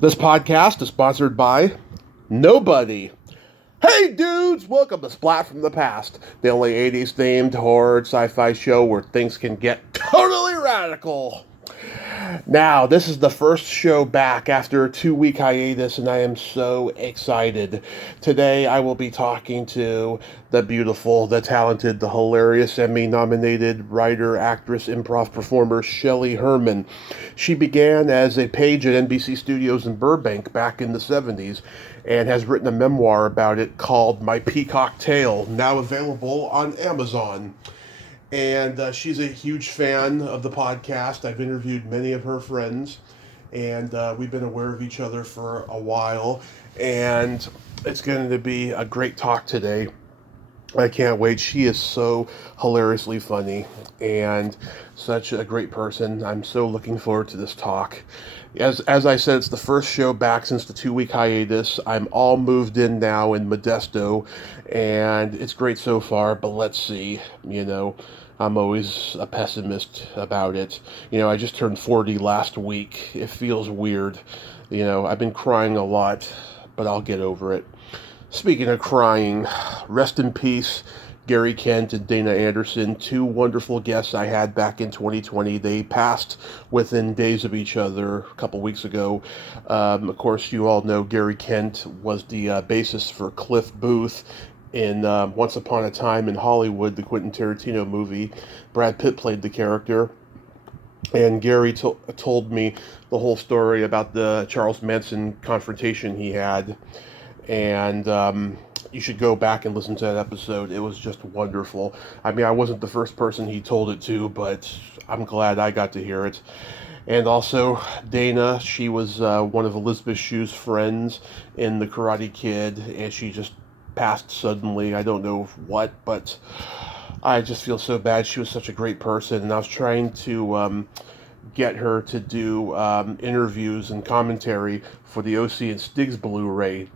This podcast is sponsored by nobody. Hey dudes, welcome to Splat from the Past, the only 80s themed horror sci-fi show where things can get totally radical. Now, this is the first show back after a 2-week hiatus, and I am so excited. Today, I will be talking to the beautiful, the talented, the hilarious Emmy-nominated writer, actress, improv performer Shelley Herman. She began as a page at NBC Studios in Burbank back in the 70s and has written a memoir about it called My Peacock Tale, now available on Amazon. And she's a huge fan of the podcast. I've interviewed many of her friends, and we've been aware of each other for a while. And it's going to be a great talk today. I can't wait. She is so hilariously funny and such a great person. I'm so looking forward to this talk. As I said, it's the first show back since the 2-week hiatus. I'm all moved in now in Modesto, and it's great so far, but let's see. I'm always a pessimist about it. I just turned 40 last week. It feels weird. I've been crying a lot, but I'll get over it. Speaking of crying, rest in peace, Gary Kent and Dana Anderson, two wonderful guests I had back in 2020. They passed within days of each other a couple weeks ago. Of course, you all know Gary Kent was the bassist for Cliff Booth in Once Upon a Time in Hollywood, the Quentin Tarantino movie. Brad Pitt played the character. And Gary told me the whole story about the Charles Manson confrontation he had. And you should go back and listen to that episode. It was just wonderful. I mean, I wasn't the first person he told it to, but I'm glad I got to hear it. And also, Dana, she was one of Elizabeth Shue's friends in The Karate Kid, and she just passed suddenly. I don't know what, but I just feel so bad. She was such a great person, and I was trying to get her to do interviews and commentary for the OC and Stiggs Blu-ray.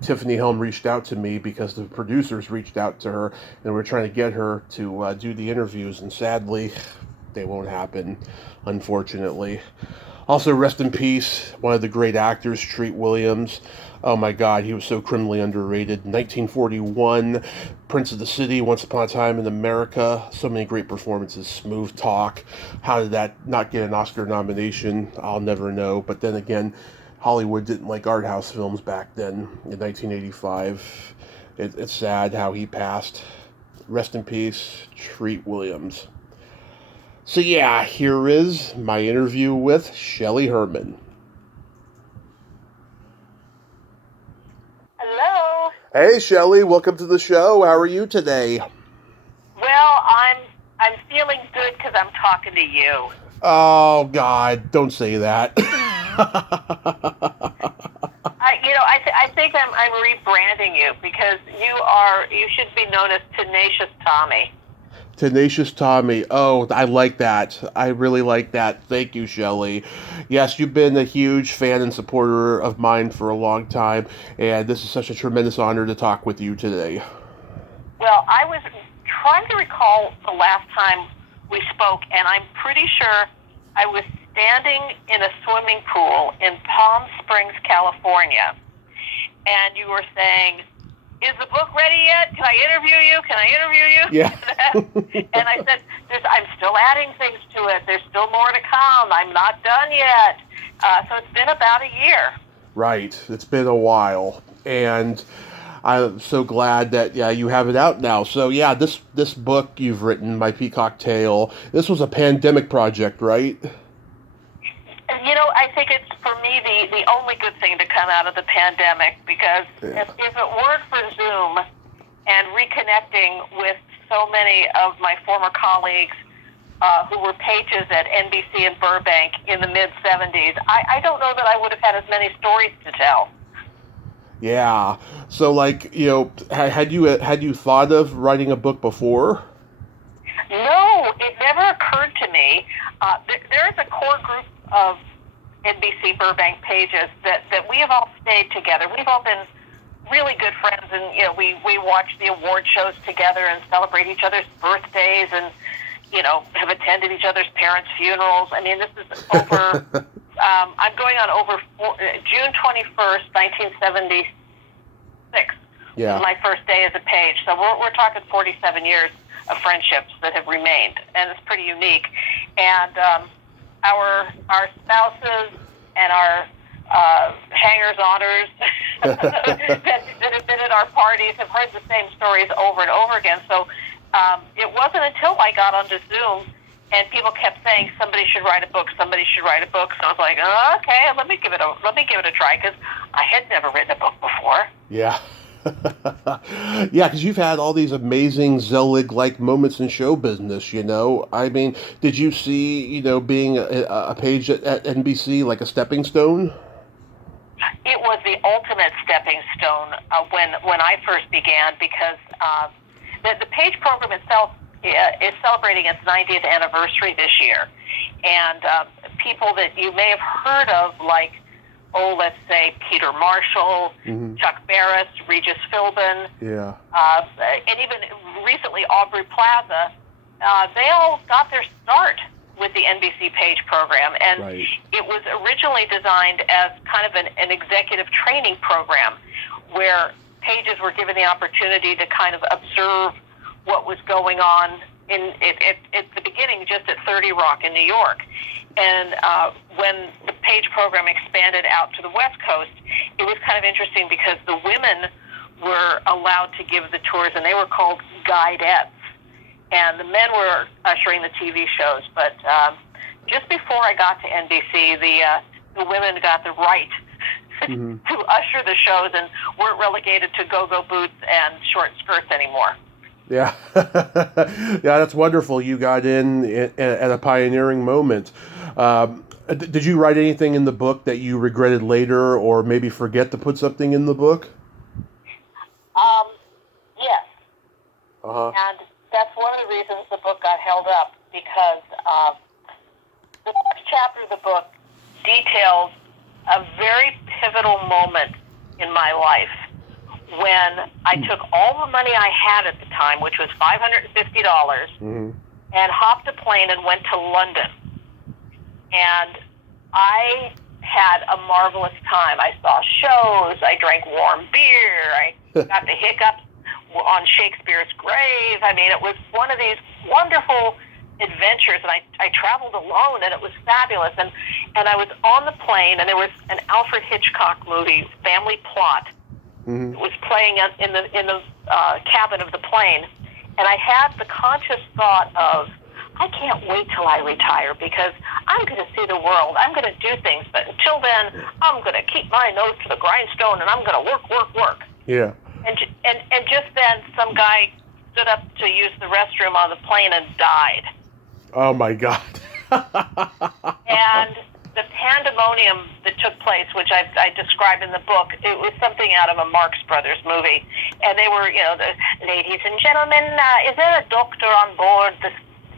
Tiffany Helm reached out to me because the producers reached out to her, and we were trying to get her to do the interviews, and sadly, they won't happen, unfortunately. Also, rest in peace, one of the great actors, Treat Williams. Oh my God, he was so criminally underrated. 1941, Prince of the City, Once Upon a Time in America. So many great performances, smooth talk. How did that not get an Oscar nomination? I'll never know. But then again, Hollywood didn't like art house films back then in 1985. It's sad how he passed. Rest in peace, Treat Williams. So yeah, here is my interview with Shelley Herman. Hello. Hey Shelley, welcome to the show. How are you today? Well, I'm feeling good because I'm talking to you. Oh God, don't say that. I think I'm rebranding you because you should be known as Tenacious Tommy. Tenacious Tommy. Oh, I like that. I really like that. Thank you, Shelley. Yes, you've been a huge fan and supporter of mine for a long time, and this is such a tremendous honor to talk with you today. Well, I was trying to recall the last time we spoke, and I'm pretty sure I was standing in a swimming pool in Palm Springs, California, and you were saying, "Is the book ready yet? Can I interview you? Can I interview you?" Yeah. And I said, "I'm still adding things to it. There's still more to come. I'm not done yet." So it's been about a year. Right. It's been a while. And I'm so glad that you have it out now. So yeah, this book you've written, My Peacock Tale, this was a pandemic project, right? And, I think it's, for me, the only good thing to come out of the pandemic, because if it weren't for Zoom and reconnecting with so many of my former colleagues who were pages at NBC in Burbank in the mid-'70s, I don't know that I would have had as many stories to tell. Yeah. So, had you thought of writing a book before? No, it never occurred to me. There is a core group of NBC Burbank pages that we have all stayed together. We've all been really good friends, and we watch the award shows together and celebrate each other's birthdays, and have attended each other's parents' funerals. I mean, this is over I'm going on June 21st, 1976. Yeah. My first day as a page. So we're talking 47 years of friendships that have remained, and it's pretty unique. And our spouses and our hangers-oners that have been at our parties have heard the same stories over and over again. So it wasn't until I got onto Zoom and people kept saying somebody should write a book. Somebody should write a book. So I was like, oh, okay, let me give it a try, because I had never written a book before. Yeah. Yeah, because you've had all these amazing Zelig-like moments in show business, you know. I mean, did you see, you know, being a page at NBC like a stepping stone? It was the ultimate stepping stone when I first began, because the page program itself is celebrating its 90th anniversary this year. And people that you may have heard of, like, let's say Peter Marshall, Mm-hmm. Chuck Barris, Regis Philbin, Yeah. and even recently Aubrey Plaza, they all got their start with the NBC Page program. And Right. it was originally designed as kind of an executive training program where pages were given the opportunity to kind of observe what was going on at the beginning, just at 30 Rock in New York. And when the Page program expanded out to the West Coast, it was kind of interesting because the women were allowed to give the tours, and they were called guidettes. And the men were ushering the TV shows. But just before I got to NBC, the women got the right Mm-hmm. to usher the shows and weren't relegated to go-go boots and short skirts anymore. Yeah. Yeah, that's wonderful. You got in at a pioneering moment. Did you write anything in the book that you regretted later, or maybe forget to put something in the book? Yes. Uh-huh. And that's one of the reasons the book got held up, because the first chapter of the book details a very pivotal moment in my life when I took all the money I had at the time, which was $550, Mm-hmm. and hopped a plane and went to London. And I had a marvelous time. I saw shows, I drank warm beer, I got the hiccups on Shakespeare's grave. I mean, it was one of these wonderful adventures, and I traveled alone, and it was fabulous. And I was on the plane, and there was an Alfred Hitchcock movie, Family Plot. Mm-hmm. It was playing in the cabin of the plane, and I had the conscious thought of, I can't wait till I retire, because I'm going to see the world. I'm going to do things, but until then, I'm going to keep my nose to the grindstone, and I'm going to work. Yeah. And just then, some guy stood up to use the restroom on the plane and died. Oh my God. And the pandemonium that took place, which I describe in the book, it was something out of a Marx Brothers movie. And they were, the ladies and gentlemen, is there a doctor on board this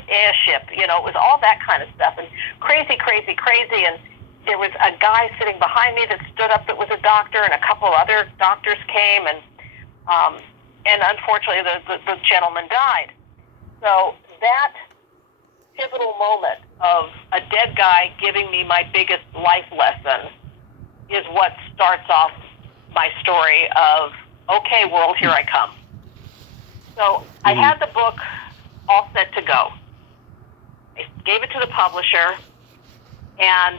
airship? It was all that kind of stuff. And crazy. And there was a guy sitting behind me that stood up that was a doctor, and a couple other doctors came, and unfortunately the gentleman died. So that pivotal moment of a dead guy giving me my biggest life lesson is what starts off my story of, okay, world, here I come. So I had the book all set to go. I gave it to the publisher, and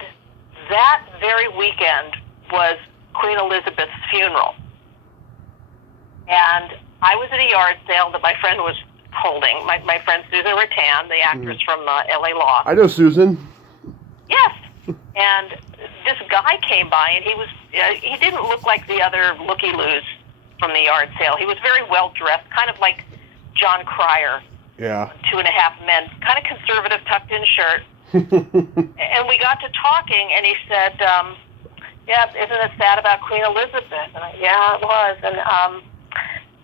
that very weekend was Queen Elizabeth's funeral. And I was at a yard sale that my friend was holding, my friend Susan Rattan, the actress from L.A. Law. I know Susan. Yes. And this guy came by, and he didn't look like the other looky-loos from the yard sale. He was very well-dressed, kind of like John Cryer. Yeah. 2.5 Men, kind of conservative, tucked-in shirt. And we got to talking, and he said, yeah, isn't it sad about Queen Elizabeth? And yeah, it was. And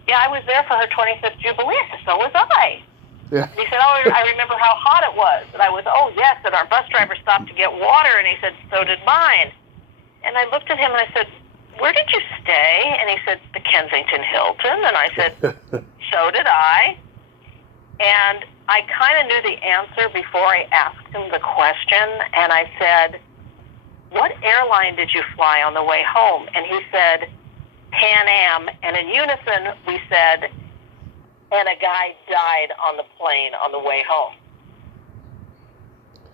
yeah, I was there for her 25th Jubilee, so was I. Yeah. And he said, oh, I remember how hot it was. And I was, oh, yes. And our bus driver stopped to get water, and he said, so did mine. And I looked at him, and I said, where did you stay? And he said, the Kensington Hilton. And I said, so did I. And I kind of knew the answer before I asked him the question, and I said, what airline did you fly on the way home? And he said, Pan Am. And in unison, we said, and a guy died on the plane on the way home.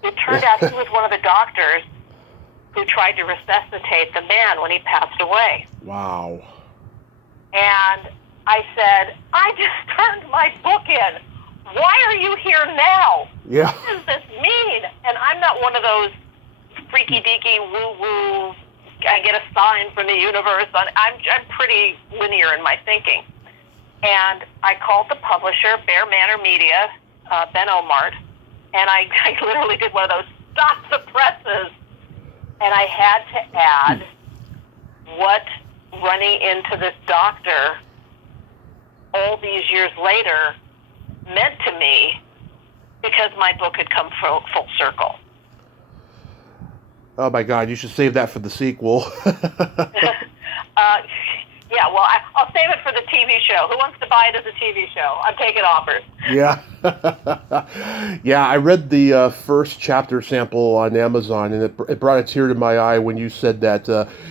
It turned out he was one of the doctors who tried to resuscitate the man when he passed away. Wow. And I said, I just turned my book in. Why are you here now? Yeah. What does this mean? And I'm not one of those freaky-deaky, woo-woo, I get a sign from the universe. I'm pretty linear in my thinking. And I called the publisher, Bear Manor Media, Ben Omart, and I literally did one of those stop the presses. And I had to add what running into this doctor all these years later meant to me, because my book had come full circle. Oh my God, you should save that for the sequel. Yeah, well, I'll save it for the TV show. Who wants to buy it as a TV show? I'm taking offers. Yeah. Yeah, I read the first chapter sample on Amazon, and it brought a tear to my eye when you said that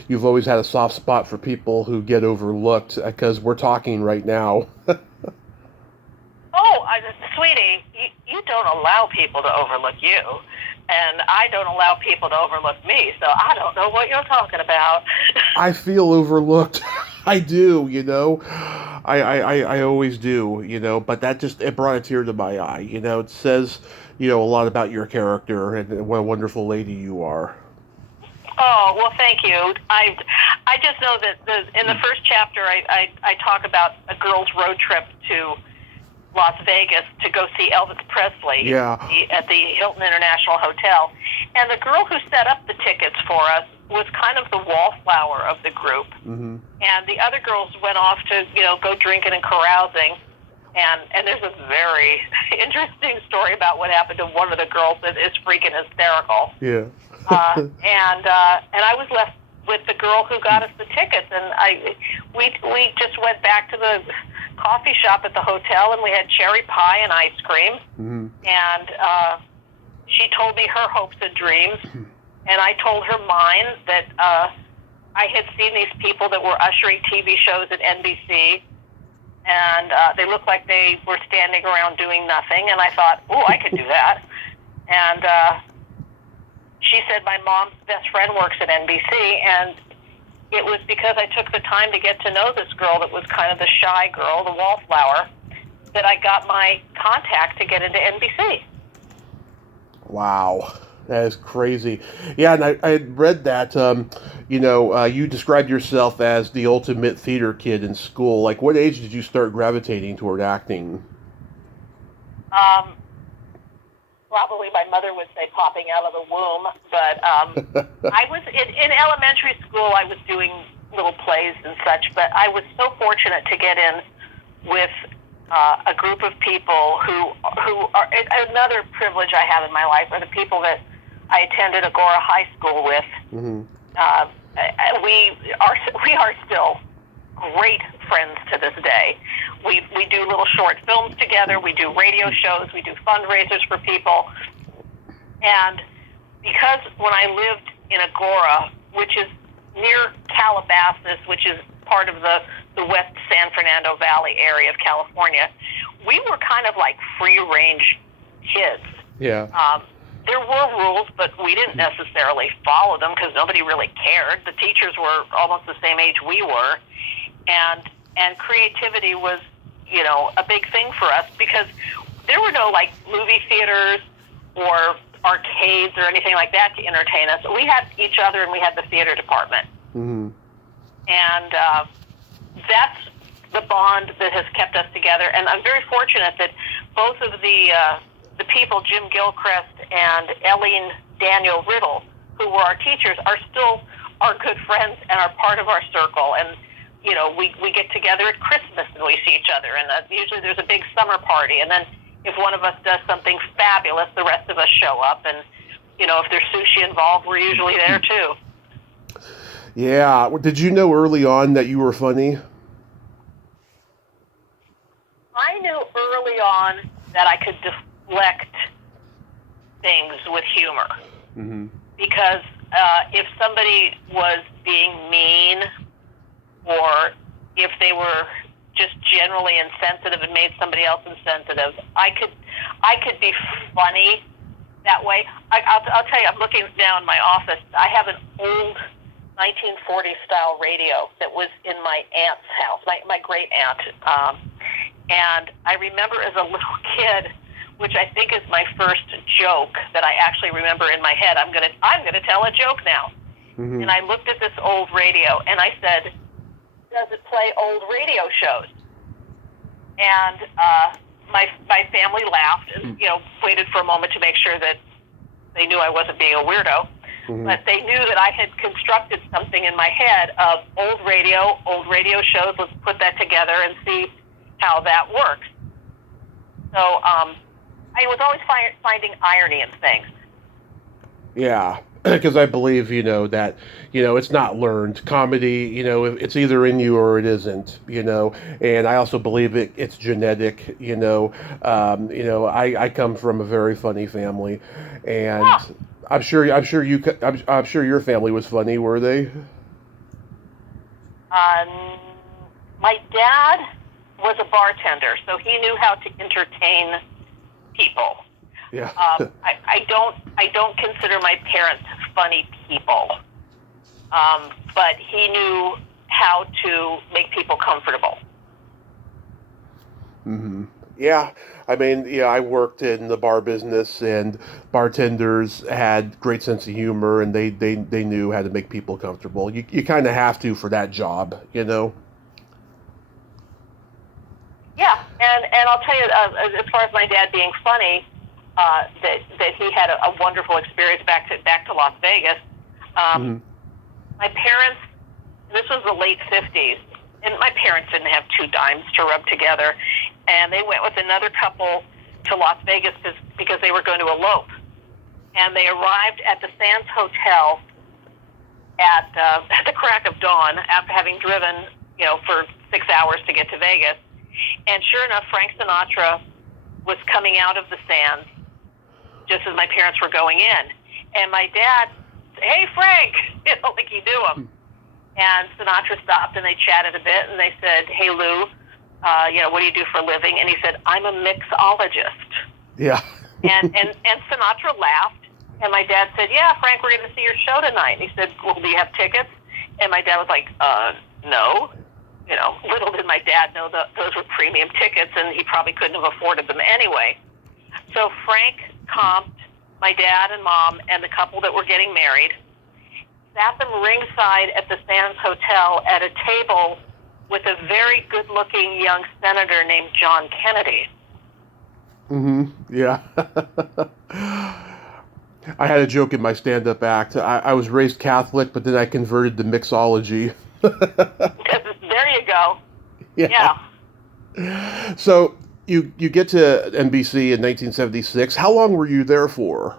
you've always had a soft spot for people who get overlooked, because we're talking right now. Sweetie, you don't allow people to overlook you, and I don't allow people to overlook me, so I don't know what you're talking about. I feel overlooked. I do, I always do, but that it brought a tear to my eye. It says, a lot about your character and what a wonderful lady you are. Oh, well, thank you. I just know that in the first chapter, I talk about a girl's road trip to Las Vegas to go see Elvis Presley at the Hilton International Hotel. And the girl who set up the tickets for us was kind of the wallflower of the group. Mm-hmm. And the other girls went off to, go drinking and carousing. And there's a very interesting story about what happened to one of the girls that is freaking hysterical. Yeah. And I was left with the girl who got us the tickets, and we just went back to the coffee shop at the hotel, and we had cherry pie and ice cream. Mm-hmm. And she told me her hopes and dreams, and I told her mine, that I had seen these people that were ushering TV shows at NBC, and they looked like they were standing around doing nothing, and I thought, oh, I could do that. And she said my mom's best friend works at NBC, and it was because I took the time to get to know this girl that was kind of the shy girl, the wallflower, that I got my contact to get into NBC. Wow, that is crazy. Yeah, and I had read that, you described yourself as the ultimate theater kid in school. Like, what age did you start gravitating toward acting? Probably my mother would say popping out of the womb, but I was in elementary school. I was doing little plays and such, but I was so fortunate to get in with a group of people who are another privilege I have in my life are the people that I attended Agora High School with. Mm-hmm. We are still great friends to this day. We do little short films together. We do radio shows. We do fundraisers for people. And because when I lived in Agora, which is near Calabasas, which is part of the West San Fernando Valley area of California, we were kind of like free-range kids. Yeah. There were rules, but we didn't necessarily follow them because nobody really cared. The teachers were almost the same age we were. And creativity was, a big thing for us because there were no like movie theaters or arcades or anything like that to entertain us. We had each other, and we had the theater department. Mm-hmm. And that's the bond that has kept us together. And I'm very fortunate that both of the people, Jim Gilchrist and Eileen Daniel Riddle, who were our teachers, are still our good friends and are part of our circle. And we get together at Christmas and we see each other, and usually there's a big summer party, and then if one of us does something fabulous, the rest of us show up, and if there's sushi involved, we're usually there too. Yeah. Did you know early on that you were funny? I knew early on that I could deflect things with humor. Mm-hmm. Because if somebody was being mean, or if they were just generally insensitive and made somebody else insensitive, I could be funny that way. I'll tell you, I'm looking now in my office. I have an old 1940 style radio that was in my aunt's house, my great aunt. And I remember as a little kid, which I think is my first joke that I actually remember in my head. I'm gonna tell a joke now. Mm-hmm. And I looked at this old radio and I said, "Does it play old radio shows?" And my family laughed and waited for a moment to make sure that they knew I wasn't being a weirdo. Mm-hmm. But they knew that I had constructed something in my head of old radio shows. Let's put that together and see how that works. So I was always finding irony in things. Yeah, because I believe, that, it's not learned. Comedy, it's either in you or it isn't, and I also believe it's genetic, I come from a very funny family, and yeah. I'm sure your family was funny, were they? My dad was a bartender, so he knew how to entertain people. Yeah. I don't consider my parents funny people, but he knew how to make people comfortable. Mm-hmm. Yeah, I mean, I worked in the bar business, and bartenders had great sense of humor, and they knew how to make people comfortable. You kind of have to for that job, Yeah, and I'll tell you, as far as my dad being funny, that he had a wonderful experience back to Las Vegas. Mm-hmm. My parents, this was the late 50s, and my parents didn't have two dimes to rub together, and they went with another couple to Las Vegas because they were going to elope. And they arrived at the Sands Hotel at the crack of dawn after having driven, for 6 hours to get to Vegas. And sure enough, Frank Sinatra was coming out of the Sands just as my parents were going in. And my dad said, "Hey, Frank," like he knew him. And Sinatra stopped and they chatted a bit, and they said, "Hey, Lou, what do you do for a living?" And he said, "I'm a mixologist." Yeah. and Sinatra laughed, and my dad said, "Yeah, Frank, we're going to see your show tonight." And he said, "Well, do you have tickets?" And my dad was like, "No." Little did my dad know that those were premium tickets, and he probably couldn't have afforded them anyway. So Frank comped my dad and mom and the couple that were getting married, sat them ringside at the Sands Hotel at a table with a very good-looking young senator named John Kennedy. Mm-hmm. Yeah. I had a joke in my stand-up act. I was raised Catholic, but then I converted to mixology. There you go. Yeah. So you get to NBC in 1976. How long were you there for?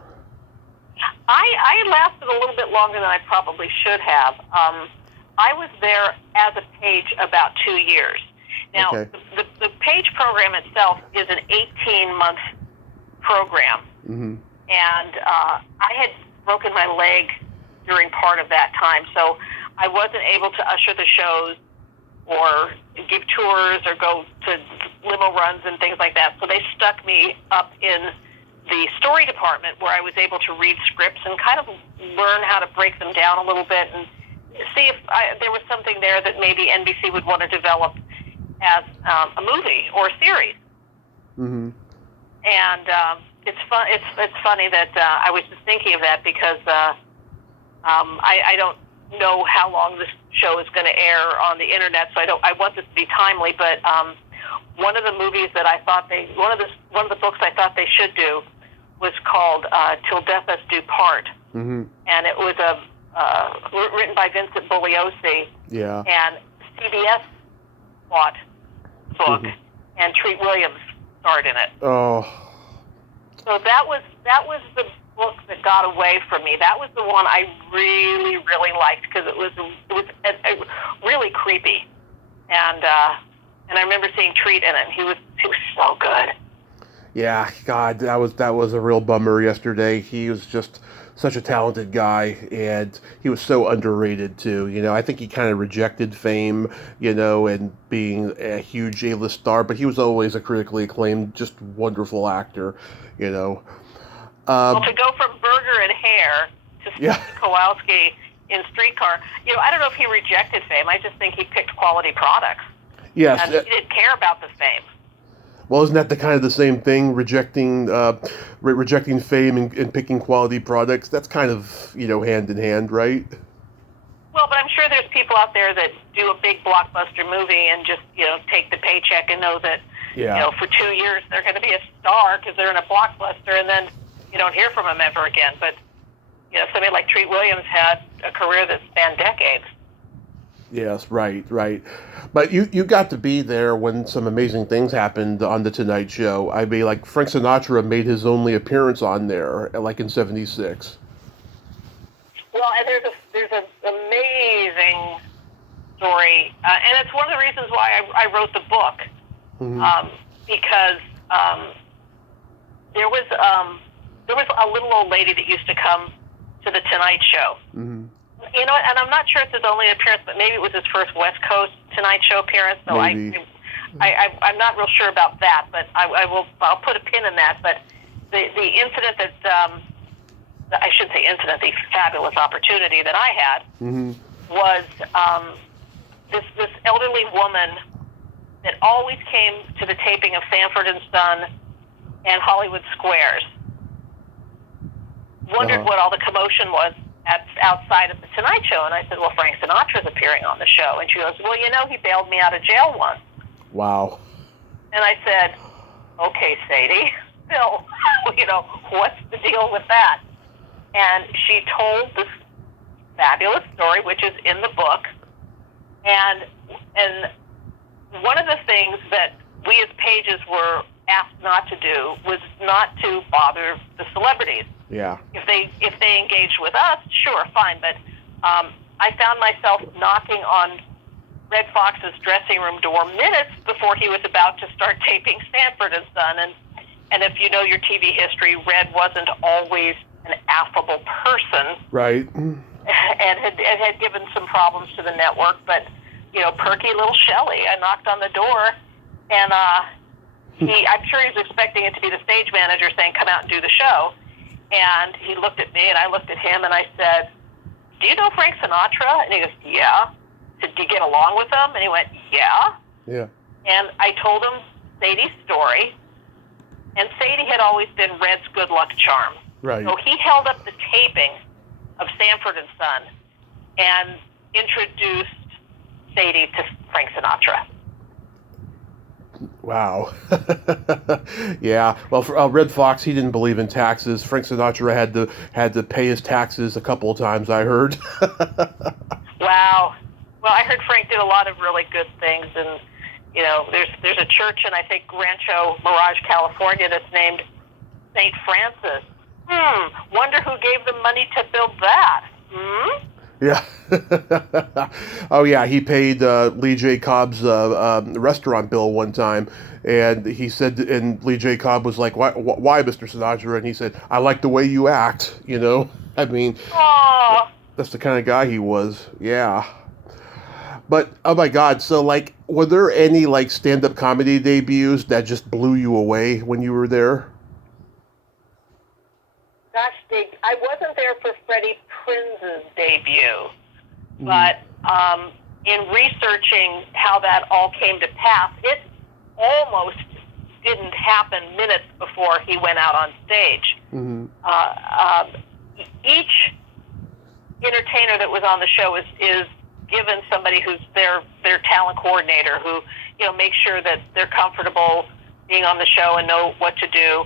I lasted a little bit longer than I probably should have. I was there as a page about 2 years. Now, okay. the page program itself is an 18-month program. Mm-hmm. And I had broken my leg during part of that time, so I wasn't able to usher the shows or give tours or go to limo runs and things like that. So they stuck me up in the story department where I was able to read scripts and kind of learn how to break them down a little bit and see if there was something there that maybe NBC would want to develop as a movie or a series. Mm-hmm. And it's funny that I was just thinking of that because I don't know how long this show is going to air on the internet, so I want this to be timely. But one of the movies that I thought one of the books I thought they should do was called "Till Death Us Do Part," mm-hmm. and it was written by Vincent Bugliosi. Yeah. And CBS bought the book, mm-hmm. and Treat Williams starred in it. Oh. So that was the book that got away from me. That was the one I really, really liked because it was really creepy, and I remember seeing Treat in it. And he was so good. Yeah, God, that was a real bummer yesterday. He was just such a talented guy, and he was so underrated too. I think he kind of rejected fame, and being a huge A-list star, but he was always a critically acclaimed, just wonderful actor. You know. Well, to go from Burger and Hair to Stephen Yeah. Kowalski in Streetcar, I don't know if he rejected fame. I just think he picked quality products. Yes. And he didn't care about the fame. Well, isn't that the kind of the same thing? Rejecting fame and picking quality products. That's kind of hand in hand, right? Well, but I'm sure there's people out there that do a big blockbuster movie and just take the paycheck and know that for 2 years they're going to be a star because they're in a blockbuster, and then you don't hear from them ever again. But somebody like Treat Williams had a career that spanned decades. Yes, right. But you got to be there when some amazing things happened on The Tonight Show. I mean, like Frank Sinatra made his only appearance on there, like in '76. Well, and there's an amazing story, and it's one of the reasons why I wrote the book, because there was a little old lady that used to come to The Tonight Show. Mm-hmm. And I'm not sure it's his only appearance, but maybe it was his first West Coast Tonight Show appearance. So I'm not real sure about that, but I'll put a pin in that. But the incident that I shouldn't say incident, the fabulous opportunity that I had was this elderly woman that always came to the taping of Sanford and Son and Hollywood Squares. Wondered what all the commotion was outside of the Tonight Show, and I said, well, Frank Sinatra's appearing on the show. And she goes, well, he bailed me out of jail once. Wow. And I said, okay, Sadie, Bill, what's the deal with that? And she told this fabulous story, which is in the book. And one of the things that we as pages were asked not to do was not to bother the celebrities. Yeah. If they engaged with us, sure, fine. But I found myself knocking on Red Fox's dressing room door minutes before he was about to start taping Sanford and Son. And if you know your TV history, Red wasn't always an affable person. Right. And had given some problems to the network. But, perky little Shelley, I knocked on the door, and I'm sure he was expecting it to be the stage manager saying, come out and do the show. And he looked at me, and I looked at him, and I said, do you know Frank Sinatra? And he goes, yeah. I said, do you get along with him? And he went, yeah. Yeah. And I told him Sadie's story, and Sadie had always been Red's good luck charm. Right. So he held up the taping of Sanford and Son and introduced Sadie to Frank Sinatra. Wow. Yeah. Well, for Red Fox, he didn't believe in taxes. Frank Sinatra had to pay his taxes a couple of times, I heard. Wow. Well, I heard Frank did a lot of really good things, and there's a church in I think Rancho Mirage, California, that's named St. Francis. Wonder who gave them money to build that. Yeah. Oh, yeah. He paid Lee J. Cobb's restaurant bill one time, and he said, and Lee J. Cobb was like, "Why, Mr. Sinatra?" And he said, "I like the way you act." I mean, that's the kind of guy he was. Yeah. But oh my God! So, like, were there any stand-up comedy debuts that just blew you away when you were there? Gosh, I wasn't there for Freddie Prinz's debut, but in researching how that all came to pass, it almost didn't happen minutes before he went out on stage. Each entertainer that was on the show is given somebody who's their talent coordinator, who makes sure that they're comfortable being on the show and know what to do.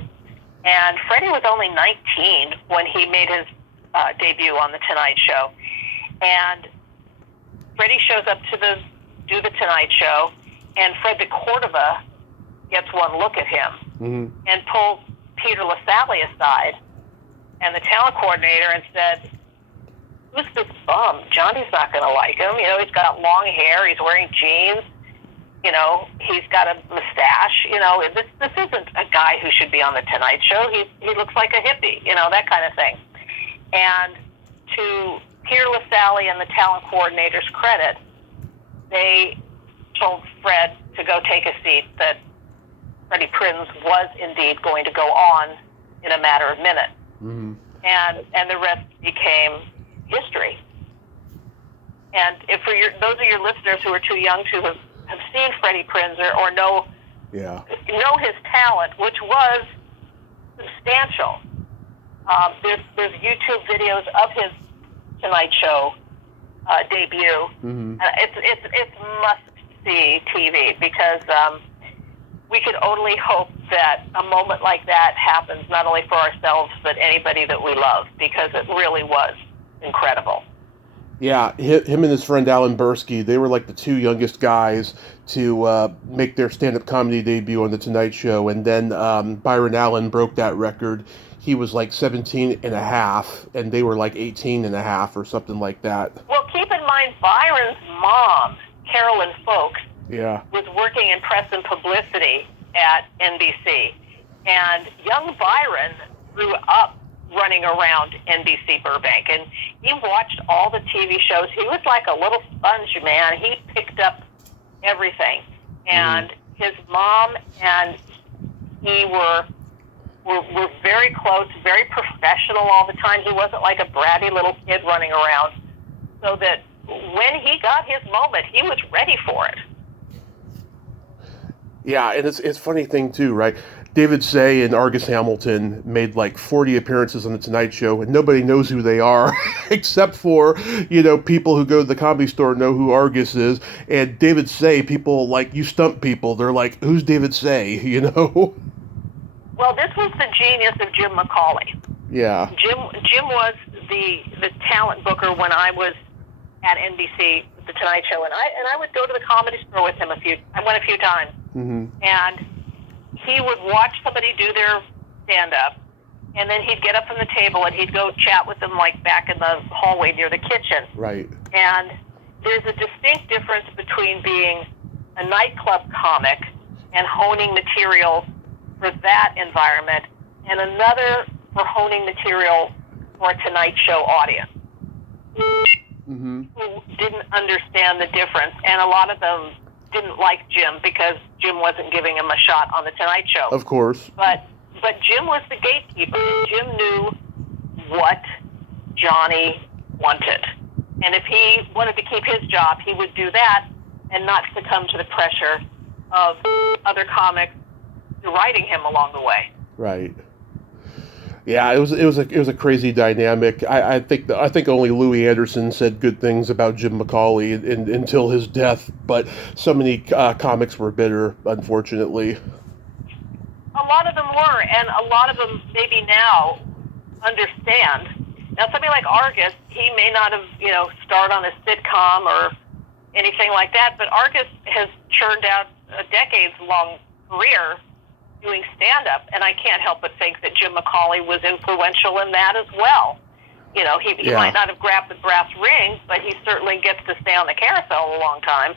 And Freddie was only 19 when he made his debut on The Tonight Show. And Freddie shows up to do The Tonight Show, and Fred de Cordova gets one look at him and pulls Peter LaSalle aside and the talent coordinator and said, who's this bum? Johnny's not going to like him. He's got long hair. He's wearing jeans. He's got a mustache. This isn't a guy who should be on The Tonight Show. He looks like a hippie, that kind of thing. And to Peerless Sally and the talent coordinator's credit, they told Fred to go take a seat, that Freddie Prinze was indeed going to go on in a matter of minutes. Mm-hmm. And the rest became history. And if those of your listeners who are too young to have seen Freddie Prinze or know his talent, which was substantial, there's YouTube videos of his Tonight Show debut. Mm-hmm. It's must-see TV, because we could only hope that a moment like that happens, not only for ourselves, but anybody that we love, because it really was incredible. Yeah, him and his friend Alan Bursky, they were like the two youngest guys to make their stand-up comedy debut on The Tonight Show, and then Byron Allen broke that record. He was like 17 and a half, and they were like 18 and a half or something like that. Well, keep in mind, Byron's mom, Carolyn Folks, was working in press and publicity at NBC. And young Byron grew up running around NBC Burbank, and he watched all the TV shows. He was like a little sponge, man. He picked up everything. And his mom and he were very close, very professional all the time. He wasn't like a bratty little kid running around. So that when he got his moment, he was ready for it. Yeah, and it's funny thing too, right? David Say and Argus Hamilton made like 40 appearances on The Tonight Show, and nobody knows who they are, except for, people who go to the Comedy Store know who Argus is. And David Say, people like, you stump people. They're like, who's David Say, Well, this was the genius of Jim McCauley. Yeah. Jim was the talent booker when I was at NBC, The Tonight Show, and I would go to the Comedy Store with him I went a few times. Mm-hmm. And he would watch somebody do their stand-up, and then he'd get up from the table and he'd go chat with them, like back in the hallway near the kitchen. Right. And there's a distinct difference between being a nightclub comic and honing material for that environment, and another for honing material for a Tonight Show audience. Mm-hmm. Who didn't understand the difference, and a lot of them didn't like Jim because Jim wasn't giving him a shot on the Tonight Show. Of course. But Jim was the gatekeeper. Jim knew what Johnny wanted. And if he wanted to keep his job, he would do that and not succumb to the pressure of other comics deriding him along the way. Right. Yeah, it was a crazy dynamic. I think only Louis Anderson said good things about Jim McCauley until his death, but so many comics were bitter, unfortunately. A lot of them were, and a lot of them maybe now understand. Now, somebody like Argus, he may not have, starred on a sitcom or anything like that, but Argus has churned out a decades-long career doing stand-up, and I can't help but think that Jim McCauley was influential in that as well. He might not have grabbed the brass ring, but he certainly gets to stay on the carousel a long time.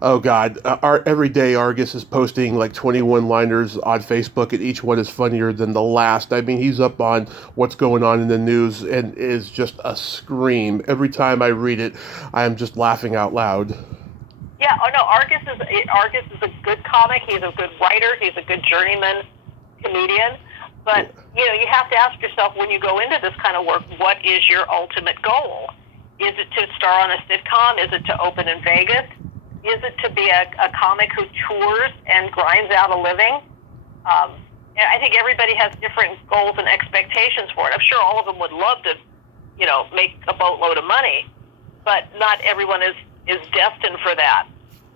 Oh, God. Every day Argus is posting like 21-liners on Facebook, and each one is funnier than the last. I mean, he's up on what's going on in the news and is just a scream. Every time I read it, I am just laughing out loud. Yeah, Argus is a good comic. He's a good writer. He's a good journeyman comedian. But, you have to ask yourself when you go into this kind of work, what is your ultimate goal? Is it to star on a sitcom? Is it to open in Vegas? Is it to be a comic who tours and grinds out a living? I think everybody has different goals and expectations for it. I'm sure all of them would love to, make a boatload of money, but not everyone is destined for that.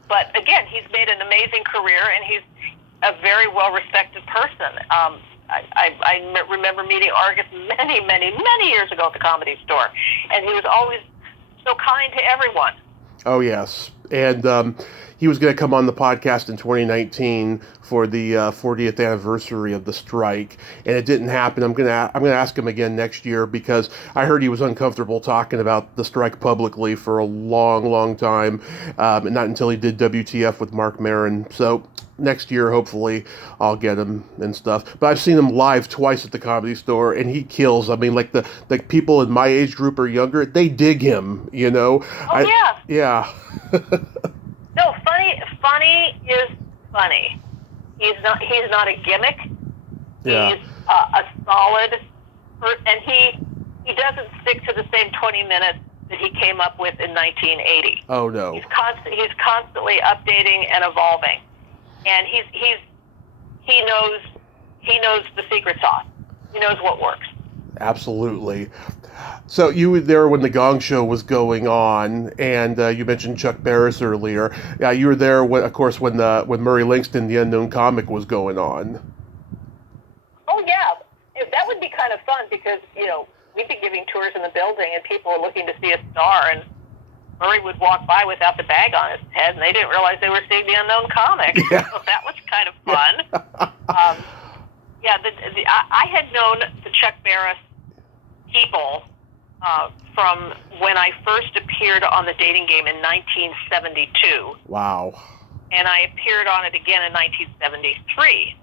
But again, he's made an amazing career, and he's a very well-respected person. I remember meeting Argus many, many, many years ago at the Comedy Store, and he was always so kind to everyone. Oh, yes. And he was going to come on the podcast in 2019 for the 40th anniversary of the strike, and it didn't happen. I'm going to ask him again next year, because I heard he was uncomfortable talking about the strike publicly for a long, long time, and not until he did WTF with Mark Maron. So next year, hopefully, I'll get him and stuff. But I've seen him live twice at the Comedy Store, and he kills. I mean, like the people in my age group or younger, they dig him. You know. Oh yeah. Yeah. No, funny is funny. He's not a gimmick. Yeah. He's a solid, and he doesn't stick to the same 20 minutes that he came up with in 1980. Oh no. He's constantly updating and evolving, and he knows the secret sauce. He knows what works. Absolutely. So you were there when the Gong Show was going on, and you mentioned Chuck Barris earlier. Yeah, you were there, of course, when Murray Langston, the Unknown Comic, was going on. Oh yeah, that would be kind of fun because we'd be giving tours in the building, and people were looking to see a star, and Murray would walk by without the bag on his head, and they didn't realize they were seeing the Unknown Comic. Yeah. So that was kind of fun. I had known the Chuck Barris people from when I first appeared on The Dating Game in 1972. Wow. And I appeared on it again in 1973.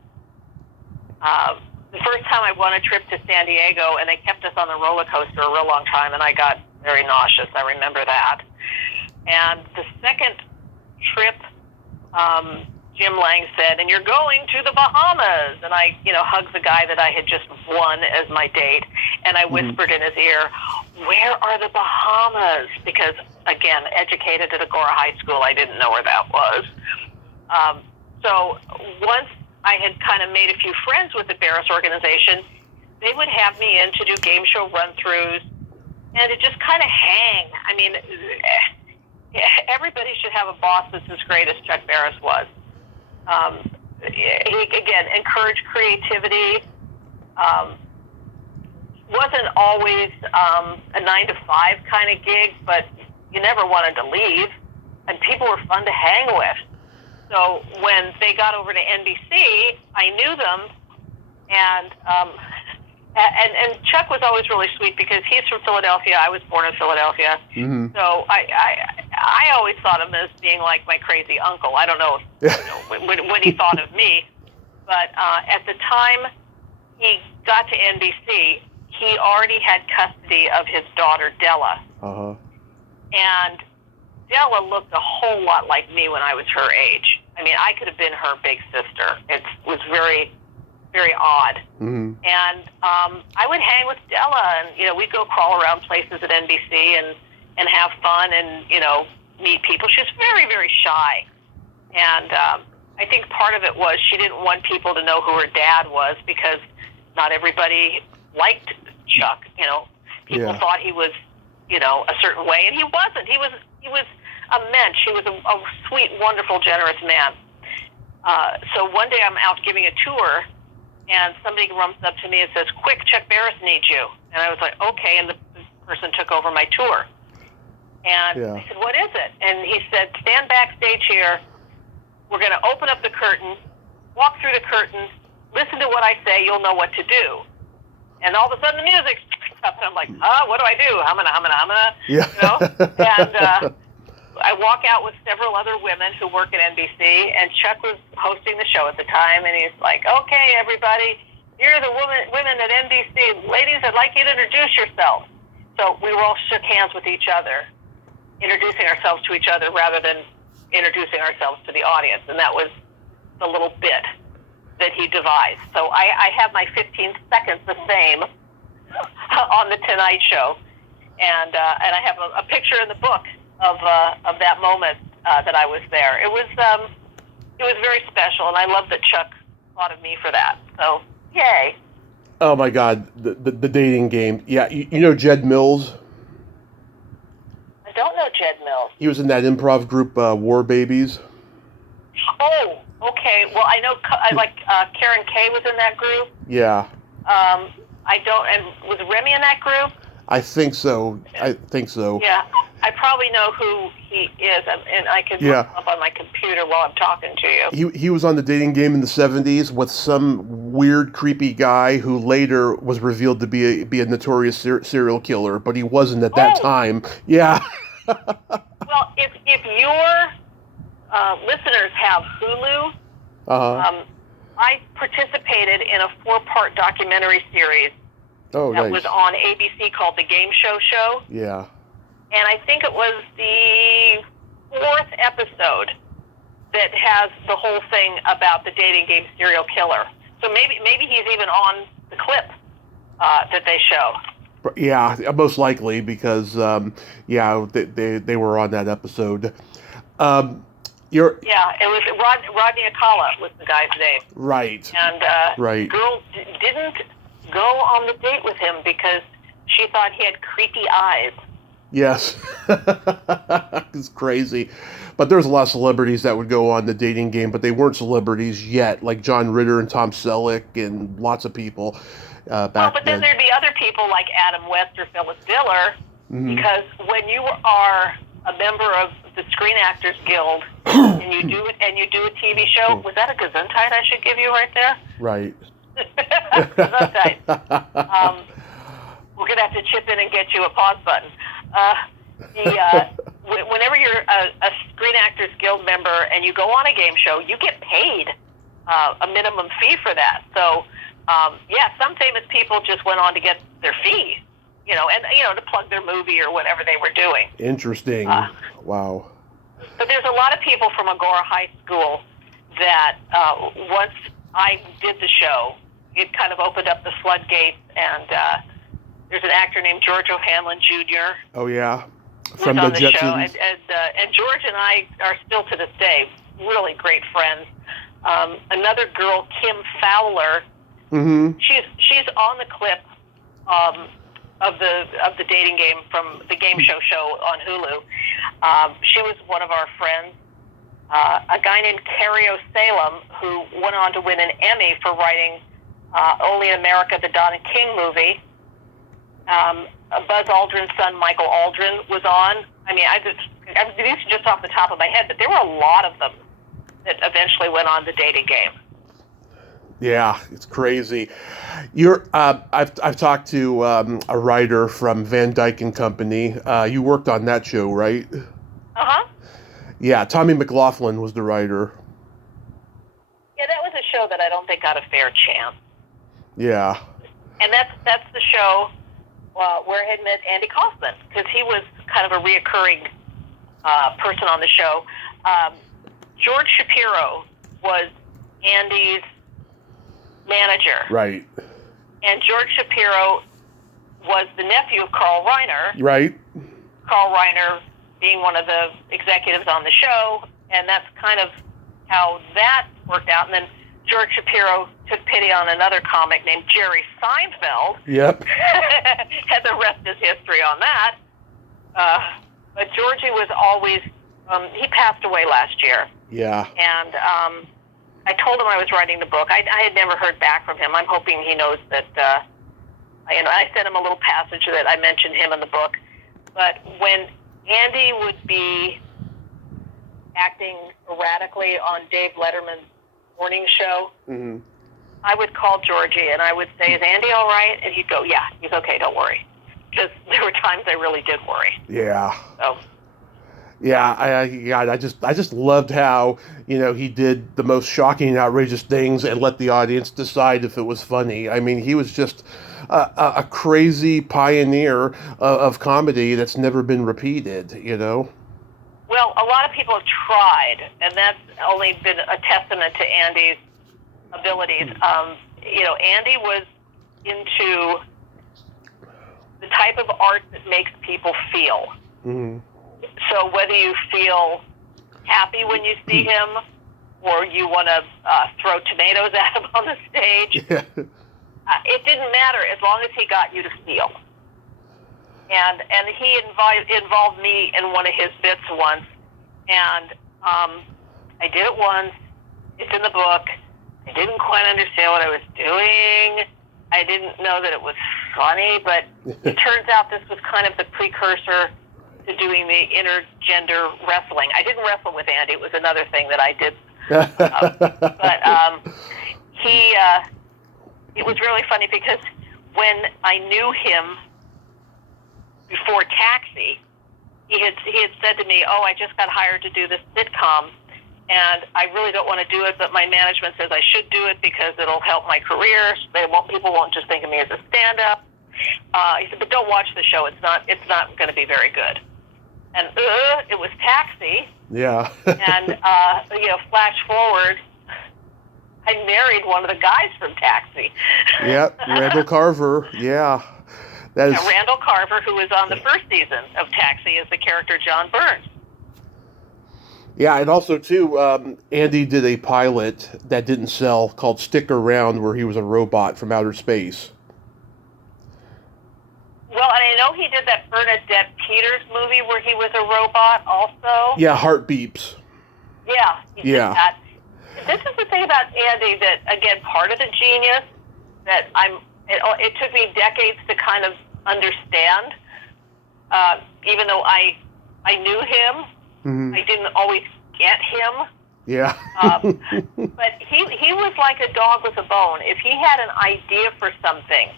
The first time I won a trip to San Diego, and they kept us on the roller coaster a real long time, and I got very nauseous. I remember that. And the second trip, Jim Lang said, and you're going to the Bahamas. And I, hugged the guy that I had just won as my date. And I whispered in his ear, where are the Bahamas? Because, again, educated at Agora High School, I didn't know where that was. So once I had kind of made a few friends with the Barris organization, they would have me in to do game show run-throughs, and it just kind of hang. I mean, everybody should have a boss that's as great as Chuck Barris was. He, again, encouraged creativity. Wasn't always a 9-to-5 kind of gig, but you never wanted to leave, and people were fun to hang with. So when they got over to NBC, I knew them, and Chuck was always really sweet because he's from Philadelphia. I was born in Philadelphia, so I always thought of him as being like my crazy uncle. I don't know when he thought of me, but at the time he got to NBC, he already had custody of his daughter Della, and Della looked a whole lot like me when I was her age. I mean, I could have been her big sister. It was very, very odd. And I would hang with Della, and we'd go crawl around places at NBC and have fun and meet people. She was very, very shy, and I think part of it was she didn't want people to know who her dad was because not everybody liked Chuck. People thought he was a certain way, and he wasn't. He was a mensch. He was a sweet, wonderful, generous man. So one day I'm out giving a tour, and somebody runs up to me and says, quick, Chuck Barris needs you. And I was like, okay, and the person took over my tour. And I said, what is it? And he said, stand backstage here. We're going to open up the curtain, walk through the curtain, listen to what I say, you'll know what to do. And all of a sudden the music starts up, and I'm like, what do I do? Humana. And I walk out with several other women who work at NBC, and Chuck was hosting the show at the time, and he's like, okay, everybody, here are the women at NBC. Ladies, I'd like you to introduce yourself. So we all shook hands with each other, introducing ourselves to each other rather than introducing ourselves to the audience, and that was the little bit that he devised. So I have my 15 seconds the same on the Tonight Show, and I have a picture in the book of that moment that I was there. It was very special, and I love that Chuck thought of me for that. So yay! Oh my God, the Dating Game. Yeah, you know Jed Mills. I don't know Jed Mills. He was in that improv group War Babies. Oh, okay. Well, I know Karen Kay was in that group. Yeah. I don't. And was Remy in that group? I think so. Yeah, I probably know who he is, and I can look up on my computer while I'm talking to you. He was on the Dating Game in the 70s with some weird, creepy guy who later was revealed to be a notorious serial killer, but he wasn't at that time. Yeah. Well, if your listeners have Hulu, Uh-huh. I participated in a 4-part documentary series that was on ABC called The Game Show Show. Yeah. And I think it was the 4th episode that has the whole thing about the dating game serial killer. So maybe he's even on the clip that they show. Yeah, most likely because they were on that episode. It was Rodney Akala was the guy's name. Right. And right. The girl didn't go on the date with him because she thought he had creepy eyes. Yes. It's crazy. But there's a lot of celebrities that would go on the dating game, but they weren't celebrities yet, like John Ritter and Tom Selleck and lots of people back then. But then there'd be other people like Adam West or Phyllis Diller, because when you are a member of the Screen Actors Guild and you do a TV show, was that a gesundheit I should give you right there? Right. Gesundheit. We're going to have to chip in and get you a pause button. Whenever you're a Screen Actors Guild member and you go on a game show, you get paid a minimum fee for that. So, some famous people just went on to get their fee, to plug their movie or whatever they were doing. Interesting. Wow. But there's a lot of people from Agora High School that once I did the show, it kind of opened up the floodgates, and there's an actor named George O'Hanlon Jr. Oh, yeah. From the Jetsons. Show, and George and I are still to this day really great friends. Another girl, Kim Fowler, she's on the clip of the dating game from the Game Show on Hulu. She was one of our friends. A guy named Cario Salem, who went on to win an Emmy for writing Only in America, the Donna King movie. Buzz Aldrin's son, Michael Aldrin, was on. I mean, these are just off the top of my head, but there were a lot of them that eventually went on the dating game. Yeah, it's crazy. I've talked to a writer from Van Dyke and Company. You worked on that show, right? Uh-huh. Yeah, Tommy McLaughlin was the writer. Yeah, that was a show that I don't think got a fair chance. Yeah. And that's the show where I had met Andy Kaufman, because he was kind of a reoccurring person on the show. George Shapiro was Andy's manager. Right. And George Shapiro was the nephew of Carl Reiner. Right. Carl Reiner being one of the executives on the show, and that's kind of how that worked out. And then George Shapiro took pity on another comic named Jerry Seinfeld. Yep. And the rest is history on that. But Georgie was always, he passed away last year. Yeah. And I told him I was writing the book. I had never heard back from him. I'm hoping he knows that, I sent him a little passage that I mentioned him in the book. But when Andy would be acting erratically on Dave Letterman's morning show, I would call Georgie and I would say, "Is Andy all right?" And he'd go, "Yeah, he's okay, don't worry." Because there were times I really did worry. Yeah. So. Yeah, I just loved how, he did the most shocking and outrageous things and let the audience decide if it was funny. I mean, he was just a crazy pioneer of comedy that's never been repeated, Well, a lot of people have tried, and that's only been a testament to Andy's abilities. Andy was into the type of art that makes people feel. Mm-hmm. So whether you feel happy when you see him, or you want to throw tomatoes at him on the stage, it didn't matter as long as he got you to feel. And he involved me in one of his bits once, and I did it once. It's in the book. I didn't quite understand what I was doing. I didn't know that it was funny, but it turns out this was kind of the precursor to doing the intergender wrestling. I didn't wrestle with Andy. It was another thing that I did. It was really funny because when I knew him before Taxi, he had said to me, "Oh, I just got hired to do this sitcom, and I really don't want to do it, but my management says I should do it because it'll help my career. People won't just think of me as a stand-up. He said, but don't watch the show. It's not going to be very good. And it was Taxi. Yeah. And flash forward, I married one of the guys from Taxi. Yep, Randall Carver. Yeah. That is... Randall Carver, who was on the first season of Taxi, is the character John Burns. Yeah, and also, too, Andy did a pilot that didn't sell called Stick Around, where he was a robot from outer space. Well, and I know he did that Bernadette Peters movie where he was a robot also. Yeah, Heart Beeps. Yeah, he did that. This is the thing about Andy that, again, part of the genius that it took me decades to kind of understand, even though I knew him. Mm-hmm. I didn't always get him. Yeah. But he was like a dog with a bone. If he had an idea for something,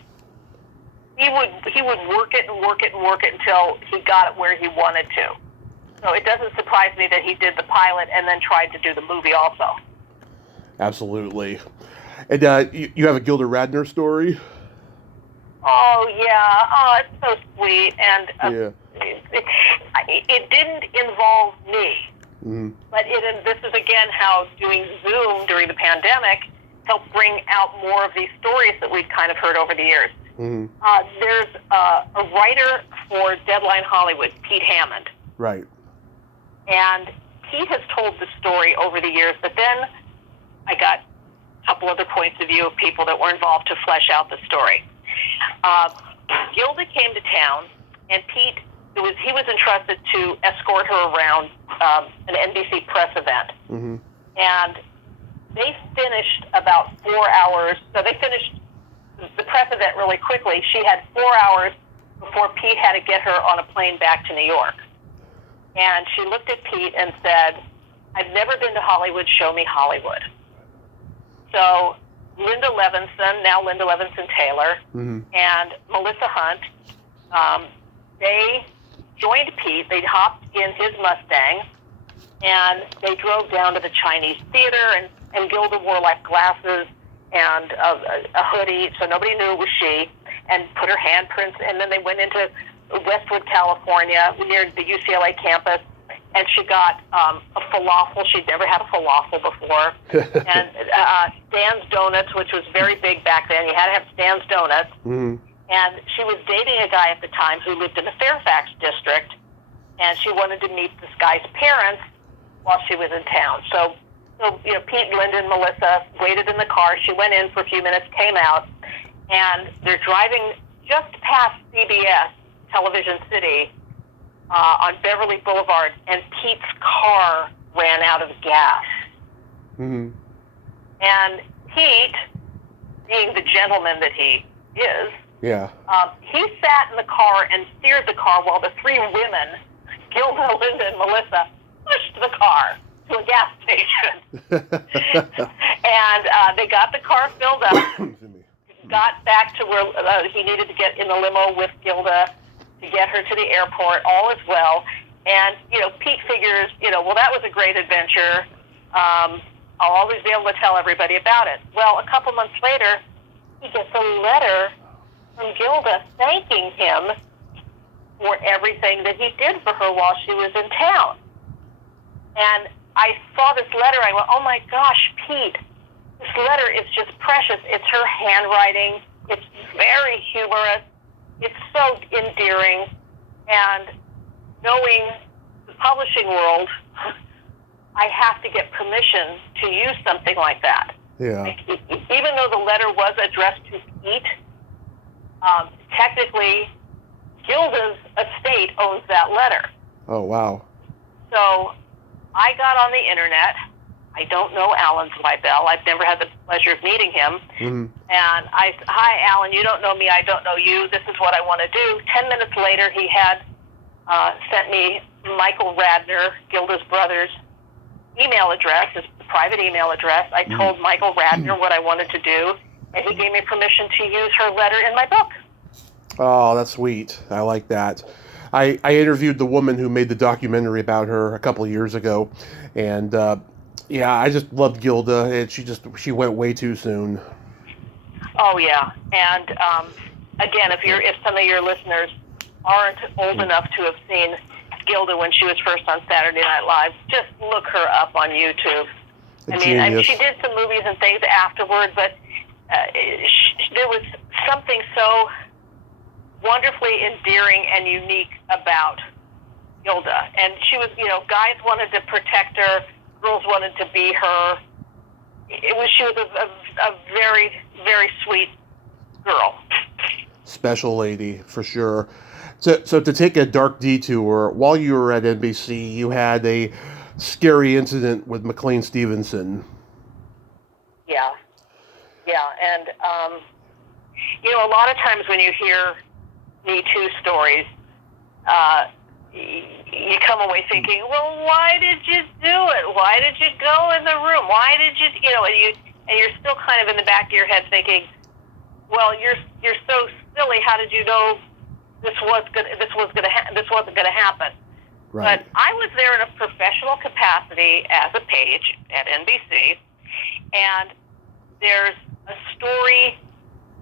he would work it and work it and work it until he got it where he wanted to. So it doesn't surprise me that he did the pilot and then tried to do the movie also. Absolutely. And you have a Gilda Radner story? Oh, yeah. Oh, it's so sweet. And it didn't involve me. Mm-hmm. But this is, again, how doing Zoom during the pandemic helped bring out more of these stories that we've kind of heard over the years. Mm-hmm. There's a writer for Deadline Hollywood, Pete Hammond. Right. And Pete has told the story over the years, but then I got a couple other points of view of people that were involved to flesh out the story. Gilda came to town, and Pete, he was entrusted to escort her around an NBC press event. Mm-hmm. And they finished about 4 hours. So they finished the press event really quickly. She had 4 hours before Pete had to get her on a plane back to New York. And she looked at Pete and said, I've never been to Hollywood, show me Hollywood. So Linda Levinson, now Linda Levinson Taylor, mm-hmm. and Melissa Hunt, they joined Pete. They hopped in his Mustang, and they drove down to the Chinese Theater, and Gilda wore like glasses and a hoodie, so nobody knew it was she, and put her handprints, and then they went into Westwood, California, near the UCLA campus, and she got a falafel. She'd never had a falafel before. And Stan's Donuts, which was very big back then. You had to have Stan's Donuts. Mm-hmm. And she was dating a guy at the time who lived in the Fairfax district, and she wanted to meet this guy's parents while she was in town. So Pete, Linda, and Melissa waited in the car. She went in for a few minutes, came out, and they're driving just past CBS, Television City, on Beverly Boulevard, and Pete's car ran out of gas. Mm-hmm. And Pete, being the gentleman that he is, he sat in the car and steered the car while the three women, Gilda, Linda, and Melissa, pushed the car to a gas station. And they got the car filled up, got back to where he needed to get in the limo with Gilda to get her to the airport, all is well. And, Pete figures, well, that was a great adventure. I'll always be able to tell everybody about it. Well, a couple months later, he gets a letter from Gilda thanking him for everything that he did for her while she was in town. And I saw this letter, I went, oh my gosh, Pete, this letter is just precious. It's her handwriting. It's very humorous. It's so endearing. And knowing the publishing world, I have to get permission to use something like that. Yeah. Even though the letter was addressed to Pete, technically, Gilda's estate owns that letter. Oh, wow. So I got on the internet. I don't know Alan Zweibel. I've never had the pleasure of meeting him. Mm-hmm. And I said, hi, Alan, you don't know me. I don't know you. This is what I want to do. 10 minutes later, he had sent me Michael Radner, Gilda's brother's email address, his private email address. I told Michael Radner what I wanted to do, and he gave me permission to use her letter in my book. Oh, that's sweet. I like that. I interviewed the woman who made the documentary about her a couple of years ago, and Yeah, I just loved Gilda, and she went way too soon. Oh yeah, and again, if some of your listeners aren't old enough to have seen Gilda when she was first on Saturday Night Live, just look her up on YouTube. Genius. She did some movies and things afterward, but there was something so wonderfully endearing and unique about Gilda. And she was, guys wanted to protect her, girls wanted to be her. She was a very, very sweet girl. Special lady, for sure. So to take a dark detour, while you were at NBC, you had a scary incident with McLean Stevenson. Yeah. And, a lot of times when you hear Me Too stories, you come away thinking, well, why did you do it? Why did you go in the room? Why did you, and you're still kind of in the back of your head thinking, well, you're so silly. How did you know this wasn't going to happen? Right. But I was there in a professional capacity as a page at NBC, and there's a story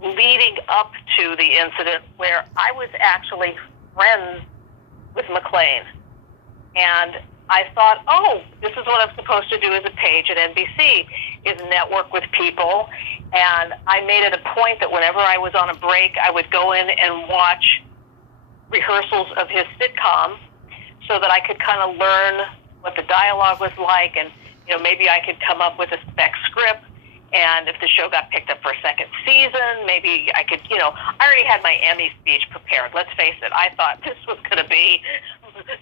leading up to the incident where I was actually friends with McLean. And I thought, oh, this is what I'm supposed to do as a page at NBC, is network with people. And I made it a point that whenever I was on a break, I would go in and watch rehearsals of his sitcom so that I could kind of learn what the dialogue was like, and maybe I could come up with a spec script. And if the show got picked up for a second season, maybe I could, I already had my Emmy speech prepared. Let's face it, I thought this was going to be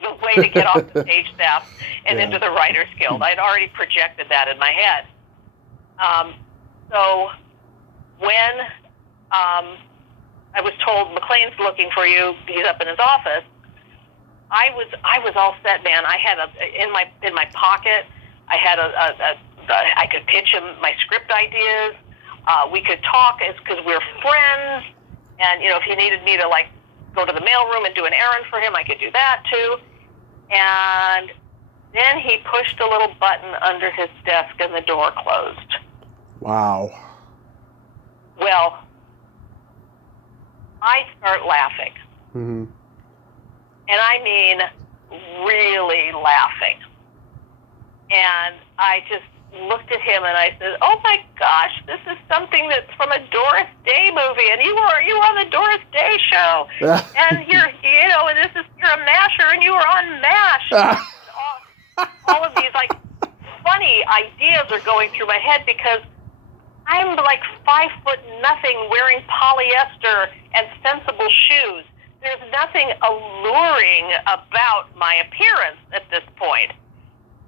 the way to get off the stage staff and into the Writers Guild. I'd already projected that in my head. So when I was told McLean's looking for you, he's up in his office, I was all set, man. I had in my pocket, I had I could pitch him my script ideas. We could talk because we're friends. And, if he needed me to, go to the mailroom and do an errand for him, I could do that, too. And then he pushed a little button under his desk and the door closed. Wow. Well, I start laughing. Mm-hmm. And I mean really laughing. And I just looked at him and I said, oh my gosh, this is something that's from a Doris Day movie, and you were on the Doris Day show, and you're a masher, and you were on MASH. all of these funny ideas are going through my head because I'm 5'0" wearing polyester and sensible shoes. There's nothing alluring about my appearance at this point.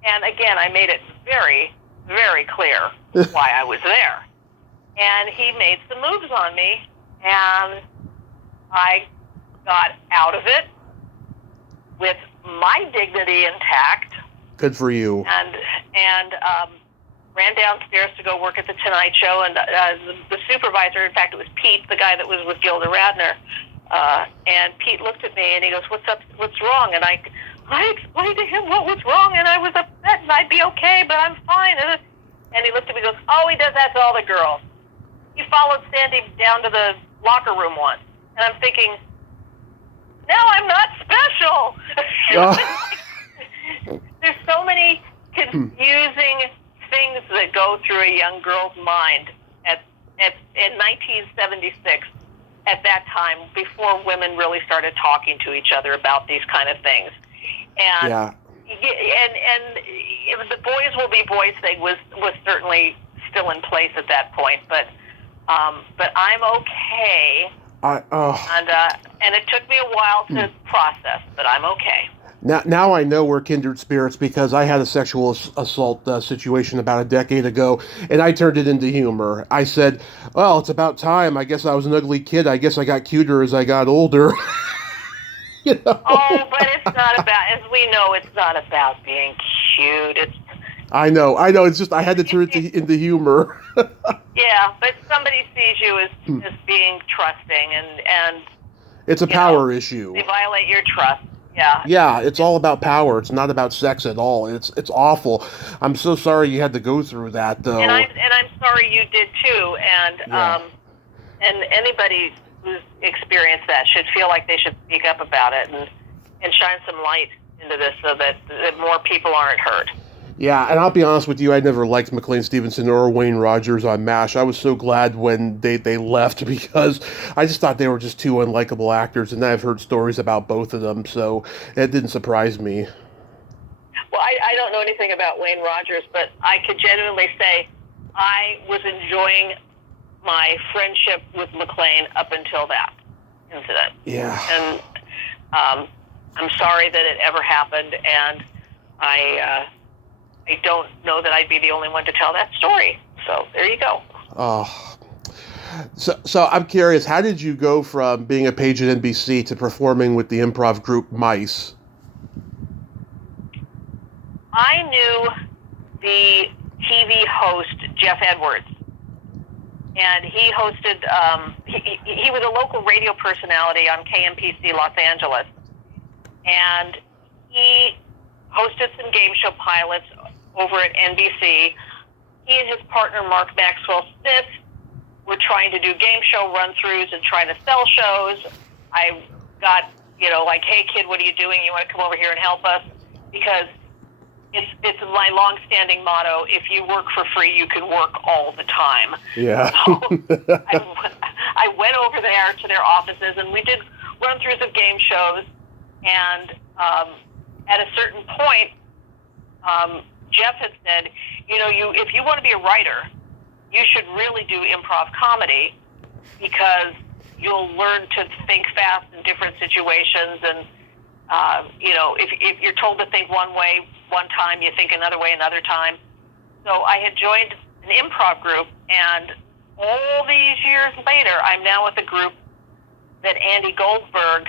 And again, I made it very, very clear why I was there. And he made some moves on me, and I got out of it with my dignity intact. Good for you. And ran downstairs to go work at the Tonight Show, and the supervisor, in fact, it was Pete, the guy that was with Gilda Radner, and Pete looked at me and he goes, "What's up? What's wrong?" And I explained to him what was wrong, and I was upset, and I'd be okay, but I'm fine. And he looked at me and goes, "Oh, he does that to all the girls. He followed Sandy down to the locker room once." And I'm thinking, no, I'm not special. There's so many confusing things that go through a young girl's mind in 1976, at that time, before women really started talking to each other about these kind of things. And and the boys will be boys thing was certainly still in place at that point, but I'm okay. And it took me a while to process, but I'm okay. Now I know we're kindred spirits because I had a sexual assault situation about a decade ago, and I turned it into humor. I said, well, it's about time. I guess I was an ugly kid. I guess I got cuter as I got older. You know? Oh, but it's not about, as we know, it's not about being cute. I know. It's just I had to turn it into humor. Yeah, but somebody sees you as being trusting, and it's a power issue. They violate your trust. Yeah. Yeah, it's all about power. It's not about sex at all. It's awful. I'm so sorry you had to go through that, And though. I'm sorry you did too. Yeah. And anybody who's experienced that should feel like they should speak up about it and shine some light into this so that more people aren't hurt. Yeah, and I'll be honest with you, I never liked McLean Stevenson or Wayne Rogers on MASH. I was so glad when they left because I just thought they were just two unlikable actors, and I've heard stories about both of them, so it didn't surprise me. Well, I don't know anything about Wayne Rogers, but I could genuinely say I was enjoying my friendship with McLean up until that incident. Yeah. And I'm sorry that it ever happened, and I don't know that I'd be the only one to tell that story. So there you go. Oh. So I'm curious, how did you go from being a page at NBC to performing with the improv group Mice? I knew the TV host, Jeff Edwards, and he hosted, he was a local radio personality on KMPC Los Angeles, and he hosted some game show pilots over at NBC. He and his partner, Mark Maxwell Smith, were trying to do game show run-throughs and trying to sell shows. I got, like, hey, kid, what are you doing? You want to come over here and help us? Because it's my long-standing motto, if you work for free, you can work all the time. Yeah. So I went over there to their offices, and we did run-throughs of game shows. And at a certain point, Jeff had said, if you want to be a writer, you should really do improv comedy because you'll learn to think fast in different situations. And, if you're told to think one way one time, you think another way another time. So I had joined an improv group, and all these years later, I'm now with a group that Andy Goldberg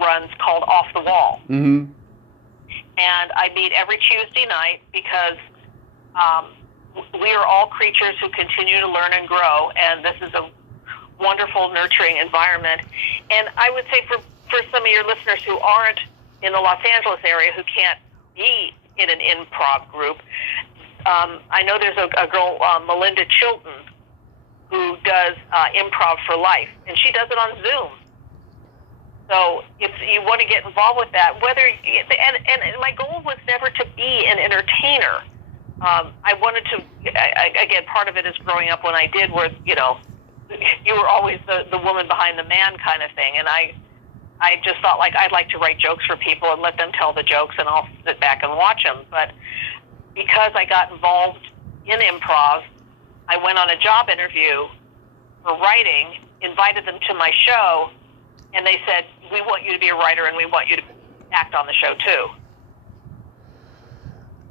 runs called Off the Wall. Mm-hmm. And I meet every Tuesday night because we are all creatures who continue to learn and grow, and this is a wonderful, nurturing environment. And I would say for some of your listeners who aren't in the Los Angeles area, who can't be in an improv group, I know there's a girl, Melinda Chilton, who does Improv for Life, and she does it on Zoom. So if you want to get involved with that, and my goal was never to be an entertainer. I wanted to, again, part of it is growing up when I did where, you were always the woman behind the man kind of thing. And I just thought, like, I'd like to write jokes for people and let them tell the jokes, and I'll sit back and watch them. But because I got involved in improv, I went on a job interview for writing, invited them to my show, and they said, we want you to be a writer and we want you to act on the show too.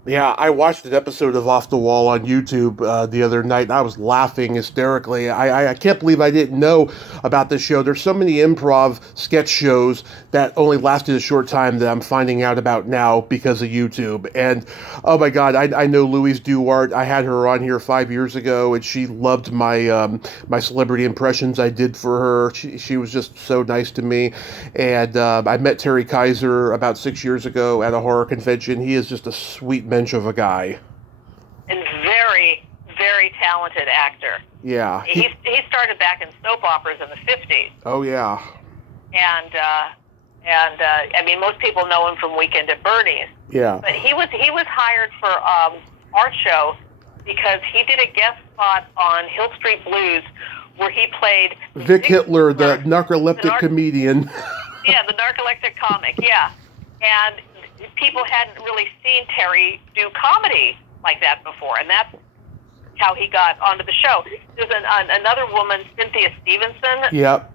Yeah, I watched an episode of Off the Wall on YouTube the other night, and I was laughing hysterically. I can't believe I didn't know about this show. There's so many improv sketch shows that only lasted a short time that I'm finding out about now because of YouTube. And, oh my God, I know Louise Duarte. I had her on here 5 years ago, and she loved my my celebrity impressions I did for her. She was just so nice to me. And I met Terry Kaiser about 6 years ago at a horror convention. He is just a sweet man of a guy, and very, very talented actor. Yeah, he started back in soap operas in the 50s. Oh yeah, and I mean, most people know him from Weekend at Bernie's. Yeah, but he was hired for our show because he did a guest spot on Hill Street Blues where he played Vic Hitler, the narcoleptic comedian. Yeah, the narcoleptic comic. Yeah, and people hadn't really seen Terry do comedy like that before, and that's how he got onto the show. There's another woman, Cynthia Stevenson. Yep.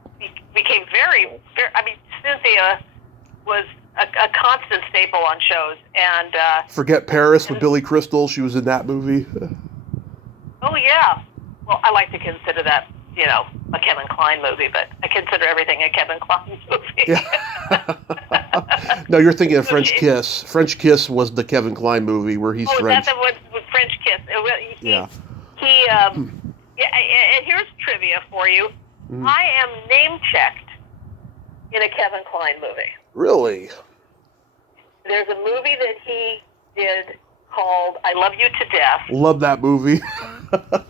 Became very, I mean, Cynthia was a constant staple on shows. And Forget Paris with Billy Crystal. She was in that movie. Oh, yeah. Well, I like to consider that, a Kevin Kline movie, but I consider everything a Kevin Kline movie. Yeah. No, you're thinking of French Kiss. French Kiss was the Kevin Kline movie where he's French. Oh, that's the French Kiss. Yeah. And here's trivia for you. I am name-checked in a Kevin Kline movie. Really? There's a movie that he did called I Love You to Death. Love that movie.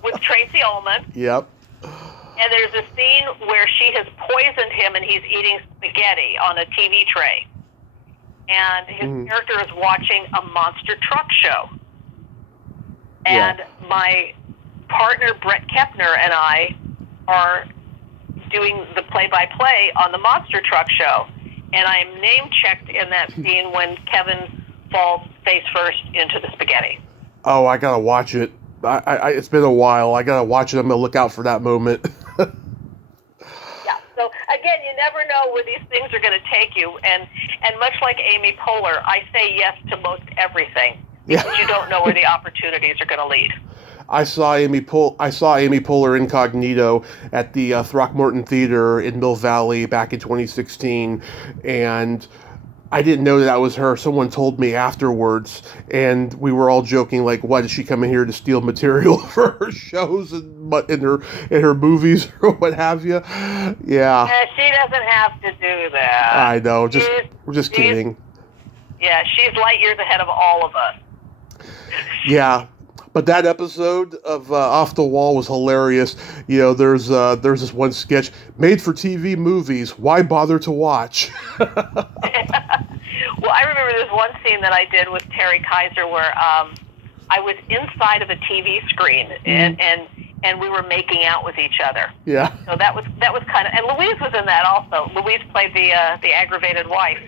With Tracy Ullman. Yep. And there's a scene where she has poisoned him and he's eating spaghetti on a TV tray. And his character is watching a monster truck show. And my partner, Brett Kepner, and I are doing the play-by-play on the monster truck show. And I am name-checked in that scene when Kevin falls face first into the spaghetti. Oh, I gotta watch it. It's been a while. I gotta watch it. I'm gonna look out for that moment. Yeah. So again, you never know where these things are going to take you, and much like Amy Poehler, I say yes to most everything because you don't know where the opportunities are going to lead. I saw Amy Poehler incognito at the Throckmorton Theater in Mill Valley back in 2016, and I didn't know that was her. Someone told me afterwards, and we were all joking, like, "What, is she coming here to steal material for her shows and in her movies or what have you?" Yeah. She doesn't have to do that. I know. We're just kidding. Yeah, she's light years ahead of all of us. Yeah. But that episode of Off the Wall was hilarious. You know, there's this one sketch, made for TV movies. Why bother to watch? Well, I remember this one scene that I did with Terry Kaiser where I was inside of a TV screen and we were making out with each other. Yeah. So that was kind of, and Louise was in that also. Louise played the aggravated wife.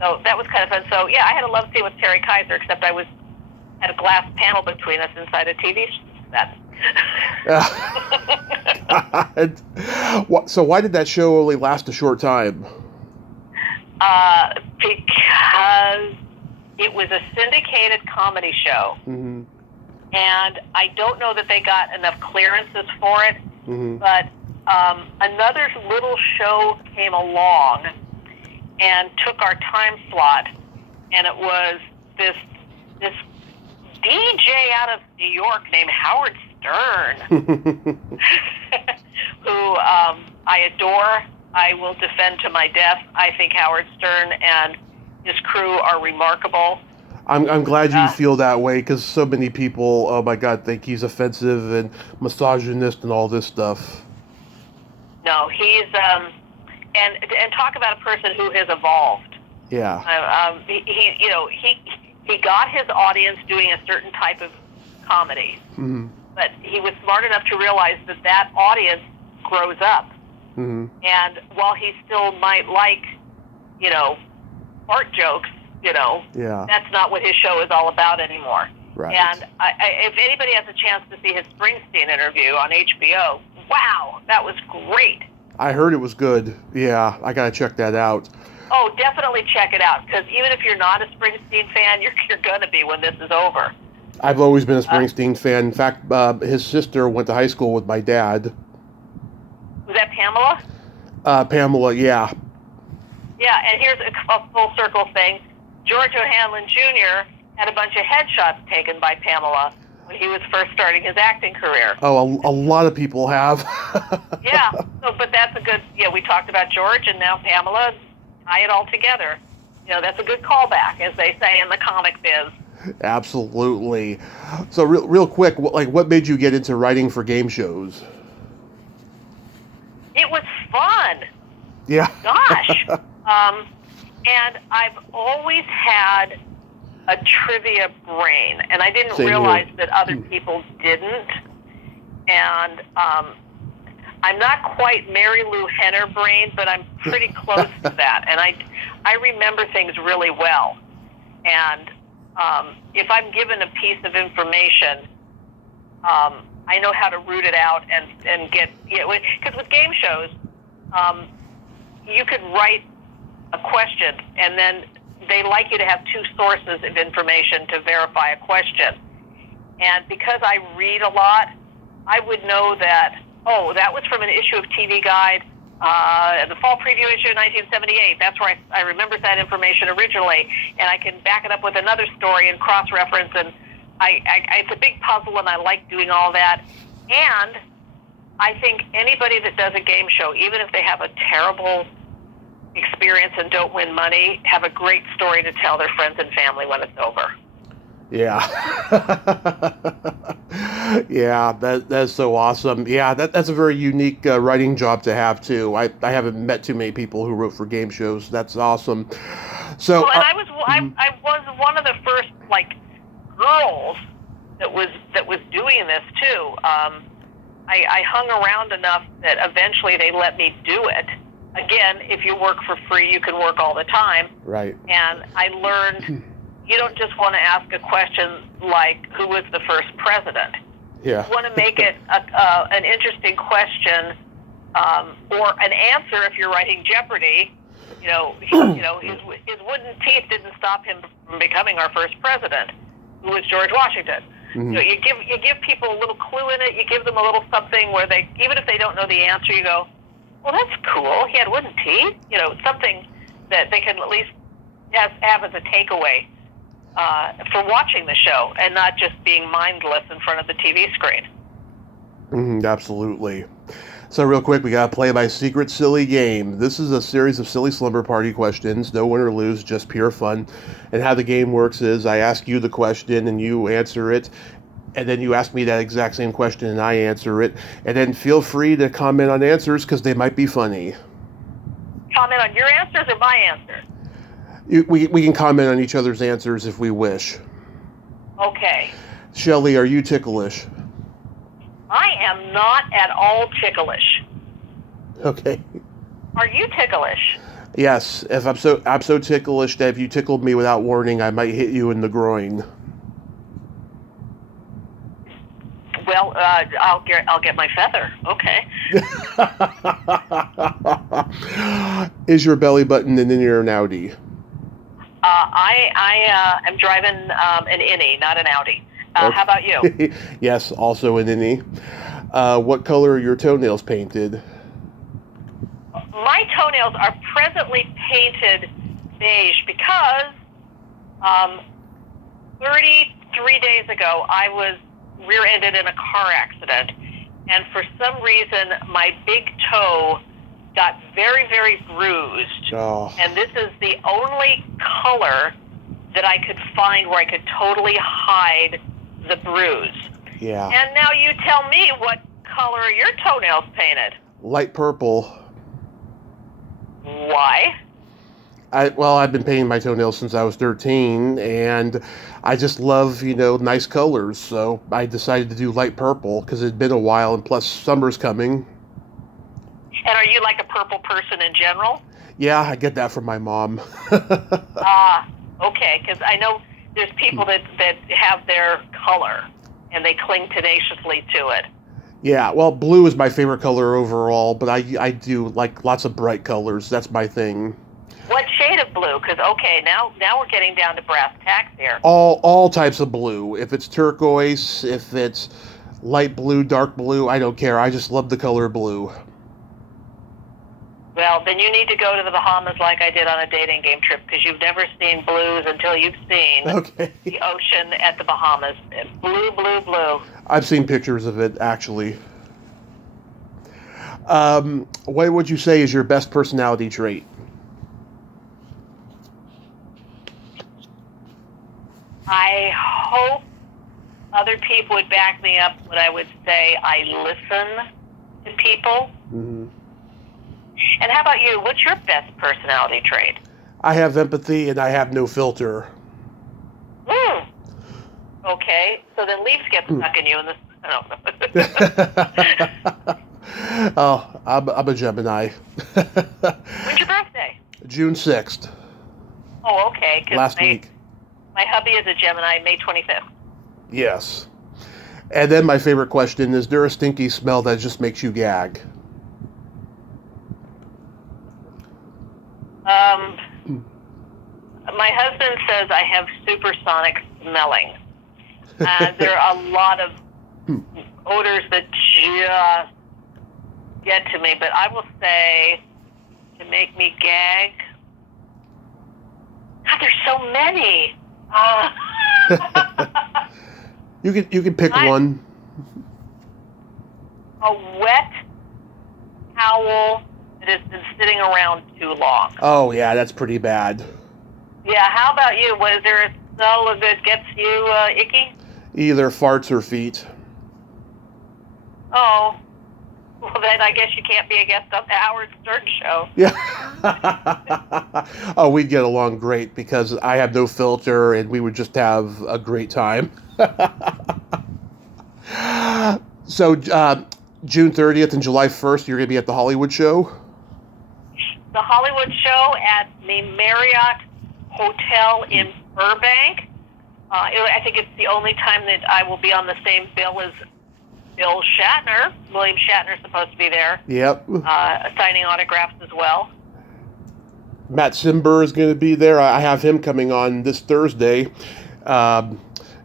So that was kind of fun. So yeah, I had a love scene with Terry Kaiser, except I had a glass panel between us inside a TV set. So why did that show only last a short time? Because it was a syndicated comedy show. Mm-hmm. And I don't know that they got enough clearances for it, but another little show came along and took our time slot, and it was this DJ out of New York named Howard Stern, who I adore. I will defend to my death. I think Howard Stern and his crew are remarkable. I'm glad you feel that way, because so many people, oh my God, think he's offensive and misogynist and all this stuff. No, he's and talk about a person who has evolved. Yeah. He got his audience doing a certain type of comedy, but he was smart enough to realize that audience grows up, and while he still might like, fart jokes. That's not what his show is all about anymore. Right. And if anybody has a chance to see his Springsteen interview on HBO, wow, that was great. I heard it was good. Yeah, I gotta check that out. Oh, definitely check it out, because even if you're not a Springsteen fan, you're going to be when this is over. I've always been a Springsteen fan. In fact, his sister went to high school with my dad. Was that Pamela? Pamela, yeah. Yeah, and here's a full circle thing. George O'Hanlon Jr. had a bunch of headshots taken by Pamela when he was first starting his acting career. Oh, a lot of people have. Yeah, but that's a good, we talked about George and now Pamela, tie it all together. That's a good callback, as they say in the comic biz. Absolutely. So real quick, what made you get into writing for game shows? It was fun. Yeah. Gosh. And I've always had a trivia brain, and I didn't realize that other people didn't. And I'm not quite Mary Lou Henner brain, but I'm pretty close to that. And I remember things really well. And if I'm given a piece of information, I know how to root it out and get, because with game shows, you could write a question, and then they like you to have two sources of information to verify a question. And because I read a lot, I would know that, that was from an issue of TV Guide, the fall preview issue of 1978. That's where I remember that information originally, and I can back it up with another story and cross-reference, and it's a big puzzle, and I like doing all that. And I think anybody that does a game show, even if they have a terrible experience and don't win money have a great story to tell their friends and family when it's over. Yeah. Yeah, that's so awesome. Yeah, that's a very unique writing job to have too. I haven't met too many people who wrote for game shows. That's awesome. So, Well, and I was one of the first girls that was doing this too. I hung around enough that eventually they let me do it. Again, if you work for free, you can work all the time. right. And I learned you don't just want to ask a question like, who was the first president? Yeah. You want to make it an interesting question, or an answer if you're writing Jeopardy. His wooden teeth didn't stop him from becoming our first president, who was George Washington. Mm-hmm. So you give people a little clue in it. You give them a little something where they, even if they don't know the answer, you go, well, that's cool. He had wooden teeth. Something that they can at least have as a takeaway for watching the show and not just being mindless in front of the TV screen. Absolutely. So real quick, we got to play my secret silly game. This is a series of silly slumber party questions. No win or lose, just pure fun. And how the game works is I ask you the question and you answer it. And then you ask me that exact same question and I answer it. And then feel free to comment on answers because they might be funny. Comment on your answers or my answer? We can comment on each other's answers if we wish. Okay. Shelley, are you ticklish? I am not at all ticklish. Okay. Are you ticklish? Yes. If I'm so ticklish that if you tickled me without warning, I might hit you in the groin. Well, I'll get my feather. Okay. Is your belly button an innie or an outie? I am driving an innie, not an Audi. Okay. How about you? Yes, also an innie. What color are your toenails painted? My toenails are presently painted beige because 33 days ago I was rear-ended in a car accident, and for some reason my big toe got very, very bruised. Oh. And this is the only color that I could find where I could totally hide the bruise. Yeah. And now you tell me, what color are your toenails painted? Light purple. Why? I've been painting my toenails since I was 13, and I just love, nice colors. So I decided to do light purple because it'd been a while, and plus summer's coming. And are you like a purple person in general? Yeah, I get that from my mom. Okay, because I know there's people that have their color, and they cling tenaciously to it. Yeah, well, blue is my favorite color overall, but I do like lots of bright colors. That's my thing. What shade of blue? Because, okay, now we're getting down to brass tacks here. All types of blue. If it's turquoise, if it's light blue, dark blue, I don't care. I just love the color blue. Well, then you need to go to the Bahamas like I did on a dating game trip, because you've never seen blues until you've seen the ocean at the Bahamas. Blue, blue, blue. I've seen pictures of it, actually. What would you say is your best personality trait? I hope other people would back me up when I would say I listen to people. Mm-hmm. And how about you? What's your best personality trait? I have empathy and I have no filter. Okay, so then leaves get stuck in you, and this. Oh, I'm a Gemini. When's your birthday? June 6th. Oh, okay. Last week. My hubby is a Gemini, May 25th. Yes. And then my favorite question is there a stinky smell that just makes you gag? My husband says I have supersonic smelling. There are a lot of odors that just get to me, but I will say, to make me gag, God, there's so many. You can pick one. A wet towel that it's been sitting around too long. Oh, yeah, that's pretty bad. Yeah, how about you? Was there a smell that gets you icky? Either farts or feet. Oh, well then I guess you can't be a guest on the Howard Stern show. Yeah. Oh, we'd get along great because I have no filter and we would just have a great time. So, June 30th and July 1st, you're going to be at the Hollywood show? The Hollywood show at the Marriott Hotel in Burbank. I think it's the only time that I will be on the same bill as Bill Shatner. William Shatner's supposed to be there. Yep. Signing autographs as well. Matt Simber is going to be there. I have him coming on this Thursday. Going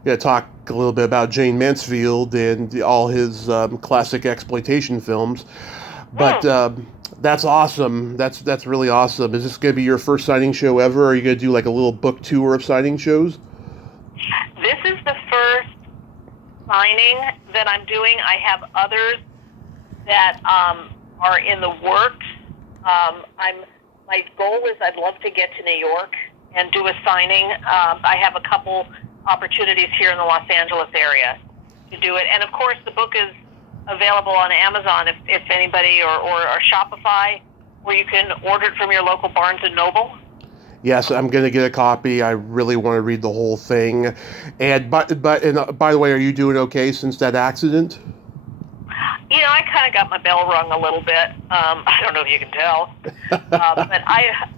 to talk a little bit about Jane Mansfield and all his classic exploitation films. But that's awesome. That's really awesome. Is this going to be your first signing show ever? Or are you going to do like a little book tour of signing shows? This is the first signing that I'm doing. I have others that are in the works. My goal is I'd love to get to New York and do a signing. I have a couple opportunities here in the Los Angeles area to do it. And of course, the book is available on Amazon if anybody, or Shopify, where you can order it from your local Barnes & Noble. Yes, I'm going to get a copy. I really want to read the whole thing. And by the way, are you doing okay since that accident? You know, I kind of got my bell rung a little bit. I don't know if you can tell, but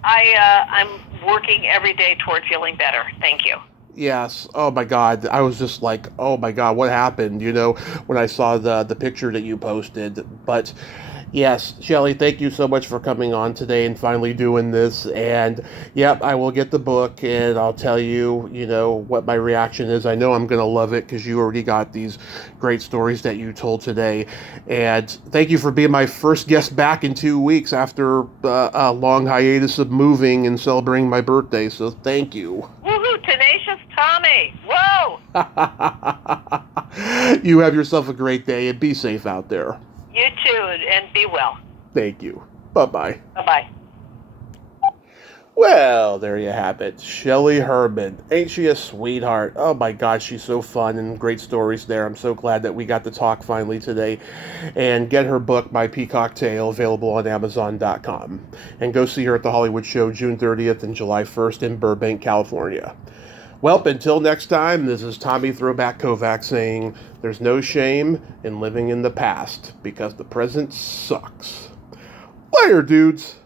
I'm working every day toward feeling better. Thank you. Yes. Oh my God. I was just like, oh my God, what happened? You know, when I saw the picture that you posted. But yes, Shelley, thank you so much for coming on today and finally doing this. And yep, I will get the book and I'll tell you, you know, what my reaction is. I know I'm going to love it because you already got these great stories that you told today. And thank you for being my first guest back in 2 weeks after a long hiatus of moving and celebrating my birthday. So thank you. Woohoo, Tenacious Tommy. Whoa. You have yourself a great day and be safe out there. You too, and be well. Thank you. Bye-bye. Bye-bye. Well, there you have it. Shelley Herman. Ain't she a sweetheart? Oh my God, she's so fun and great stories there. I'm so glad that we got to talk finally today. And get her book, My Peacock Tale, available on Amazon.com. And go see her at the Hollywood show June 30th and July 1st in Burbank, California. Well, until next time, this is Tommy Throwback Kovac saying there's no shame in living in the past because the present sucks. Later, dudes.